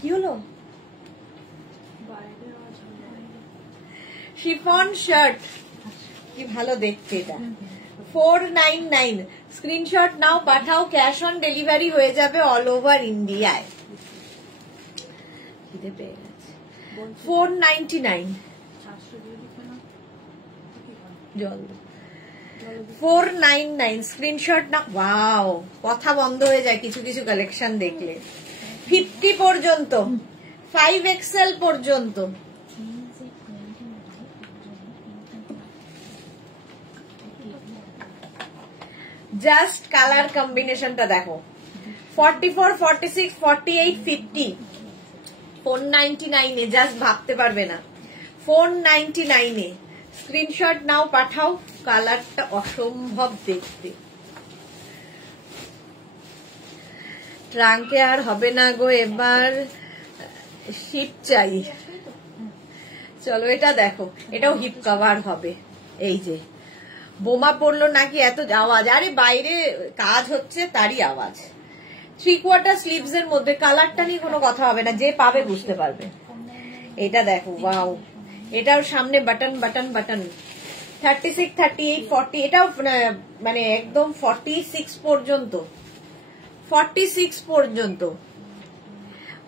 কি হলো? শিফন শার্ট কি ভালো দেখতে, এটা 499। স্ক্রিনশট নাও পাঠাও, ক্যাশ অন ডেলিভারি হয়ে যাবে অল ওভার ইন্ডিয়ায়। 499 499 স্ক্রিনশট না। ওয়াও, কথা বন্ধ হয়ে যায় কিছু কিছু কালেকশন দেখলে। 50 পর্যন্ত, 5XL পর্যন্ত। জাস্ট কালার কম্বিনেশনটা দেখো, 44, 46, 48, 50, 499 এ। জাস্ট ভাবতে পারবে না, 499 এ। স্ক্রিনশট নাও পাঠাও, কালারটা অসম্ভব দেখতে। ট্রাঙ্কে আর হবে না গো এবার, হিপ চাই। চলো এটা দেখো, এটাও হিপ কভার হবে। এই যে বোমা পড়লো নাকি এত আওয়াজ, আরে বাইরে কাজ হচ্ছে তারই আওয়াজ। 3/4 স্লিভস এর মধ্যে, কালারটা নিয়ে কোনো কথা হবে না, যে পাবে বুঝতে পারবে। এটা দেখো ওয়াও, এটাও সামনে বাটন বাটন বাটন। 36, 38, 40, এটাও মানে একদম 46 পর্যন্ত, 46 পর্যন্ত।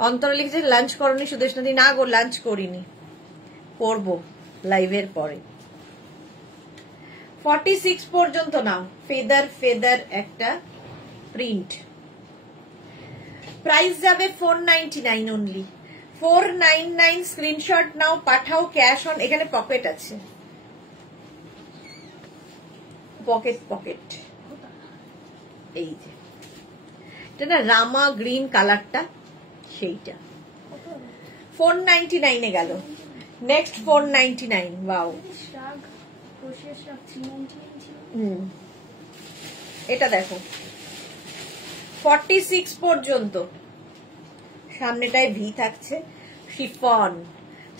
অন্তরা লিখেছে লাঞ্চ করনি সুদেশনাদি? না গো, লাঞ্চ করিনি, করবো লাইভের পরে। 46 পর্যন্ত নাও, ফেদার একটা প্রিন্ট। প্রাইস যাবে 499 অনলি, 499। স্ক্রিনশট নাও পাঠাও, ক্যাশ অন। এখানে পকেট আছে, পকেট। এই যে এটা না রামা গ্রিন কালারটা, সেইটা 499 এ গেল। নেক্সট 499। ওয়াও, এটা দেখো 46 পর্যন্ত, সামনেটায় ভি থাকছে, শিফন,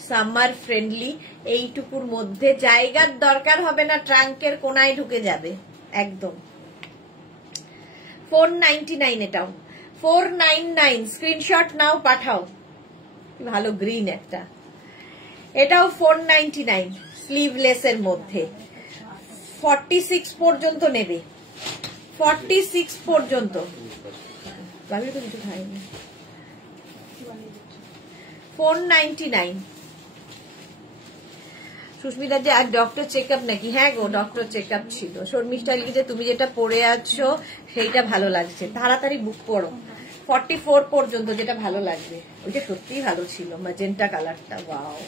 সামার ফ্রেন্ডলি। এইটুকুর মধ্যে জায়গার দরকার হবে না, ট্রাঙ্কের কোনায় ঢুকে যাবে একদম। 499 এটাও। 499 স্ক্রিনশট নাও, পাঠাও। ভালো গ্রিন একটা, এটাও 499 স্লিভলেস এর মধ্যে। 46 পর্যন্ত নেবে, 46 পর্যন্ত। ভাবির তো কিছু খাইনি। 499। সুস্মিতা যে আর ডক্টর চেকআপ নাকি? হ্যাঁ গো, ডক্টর চেকআপ ছিল। শর্মিষ্ঠা লিখেছে তুমি যেটা পরে আছো সেইটা ভালো লাগছে, তাড়াতাড়ি বুক করো। 44 পর্যন্ত যেটা ভালো লাগবে, ওইটা সত্যিই ভালো ছিল, ম্যাজেন্টা কালারটা। ওয়াও।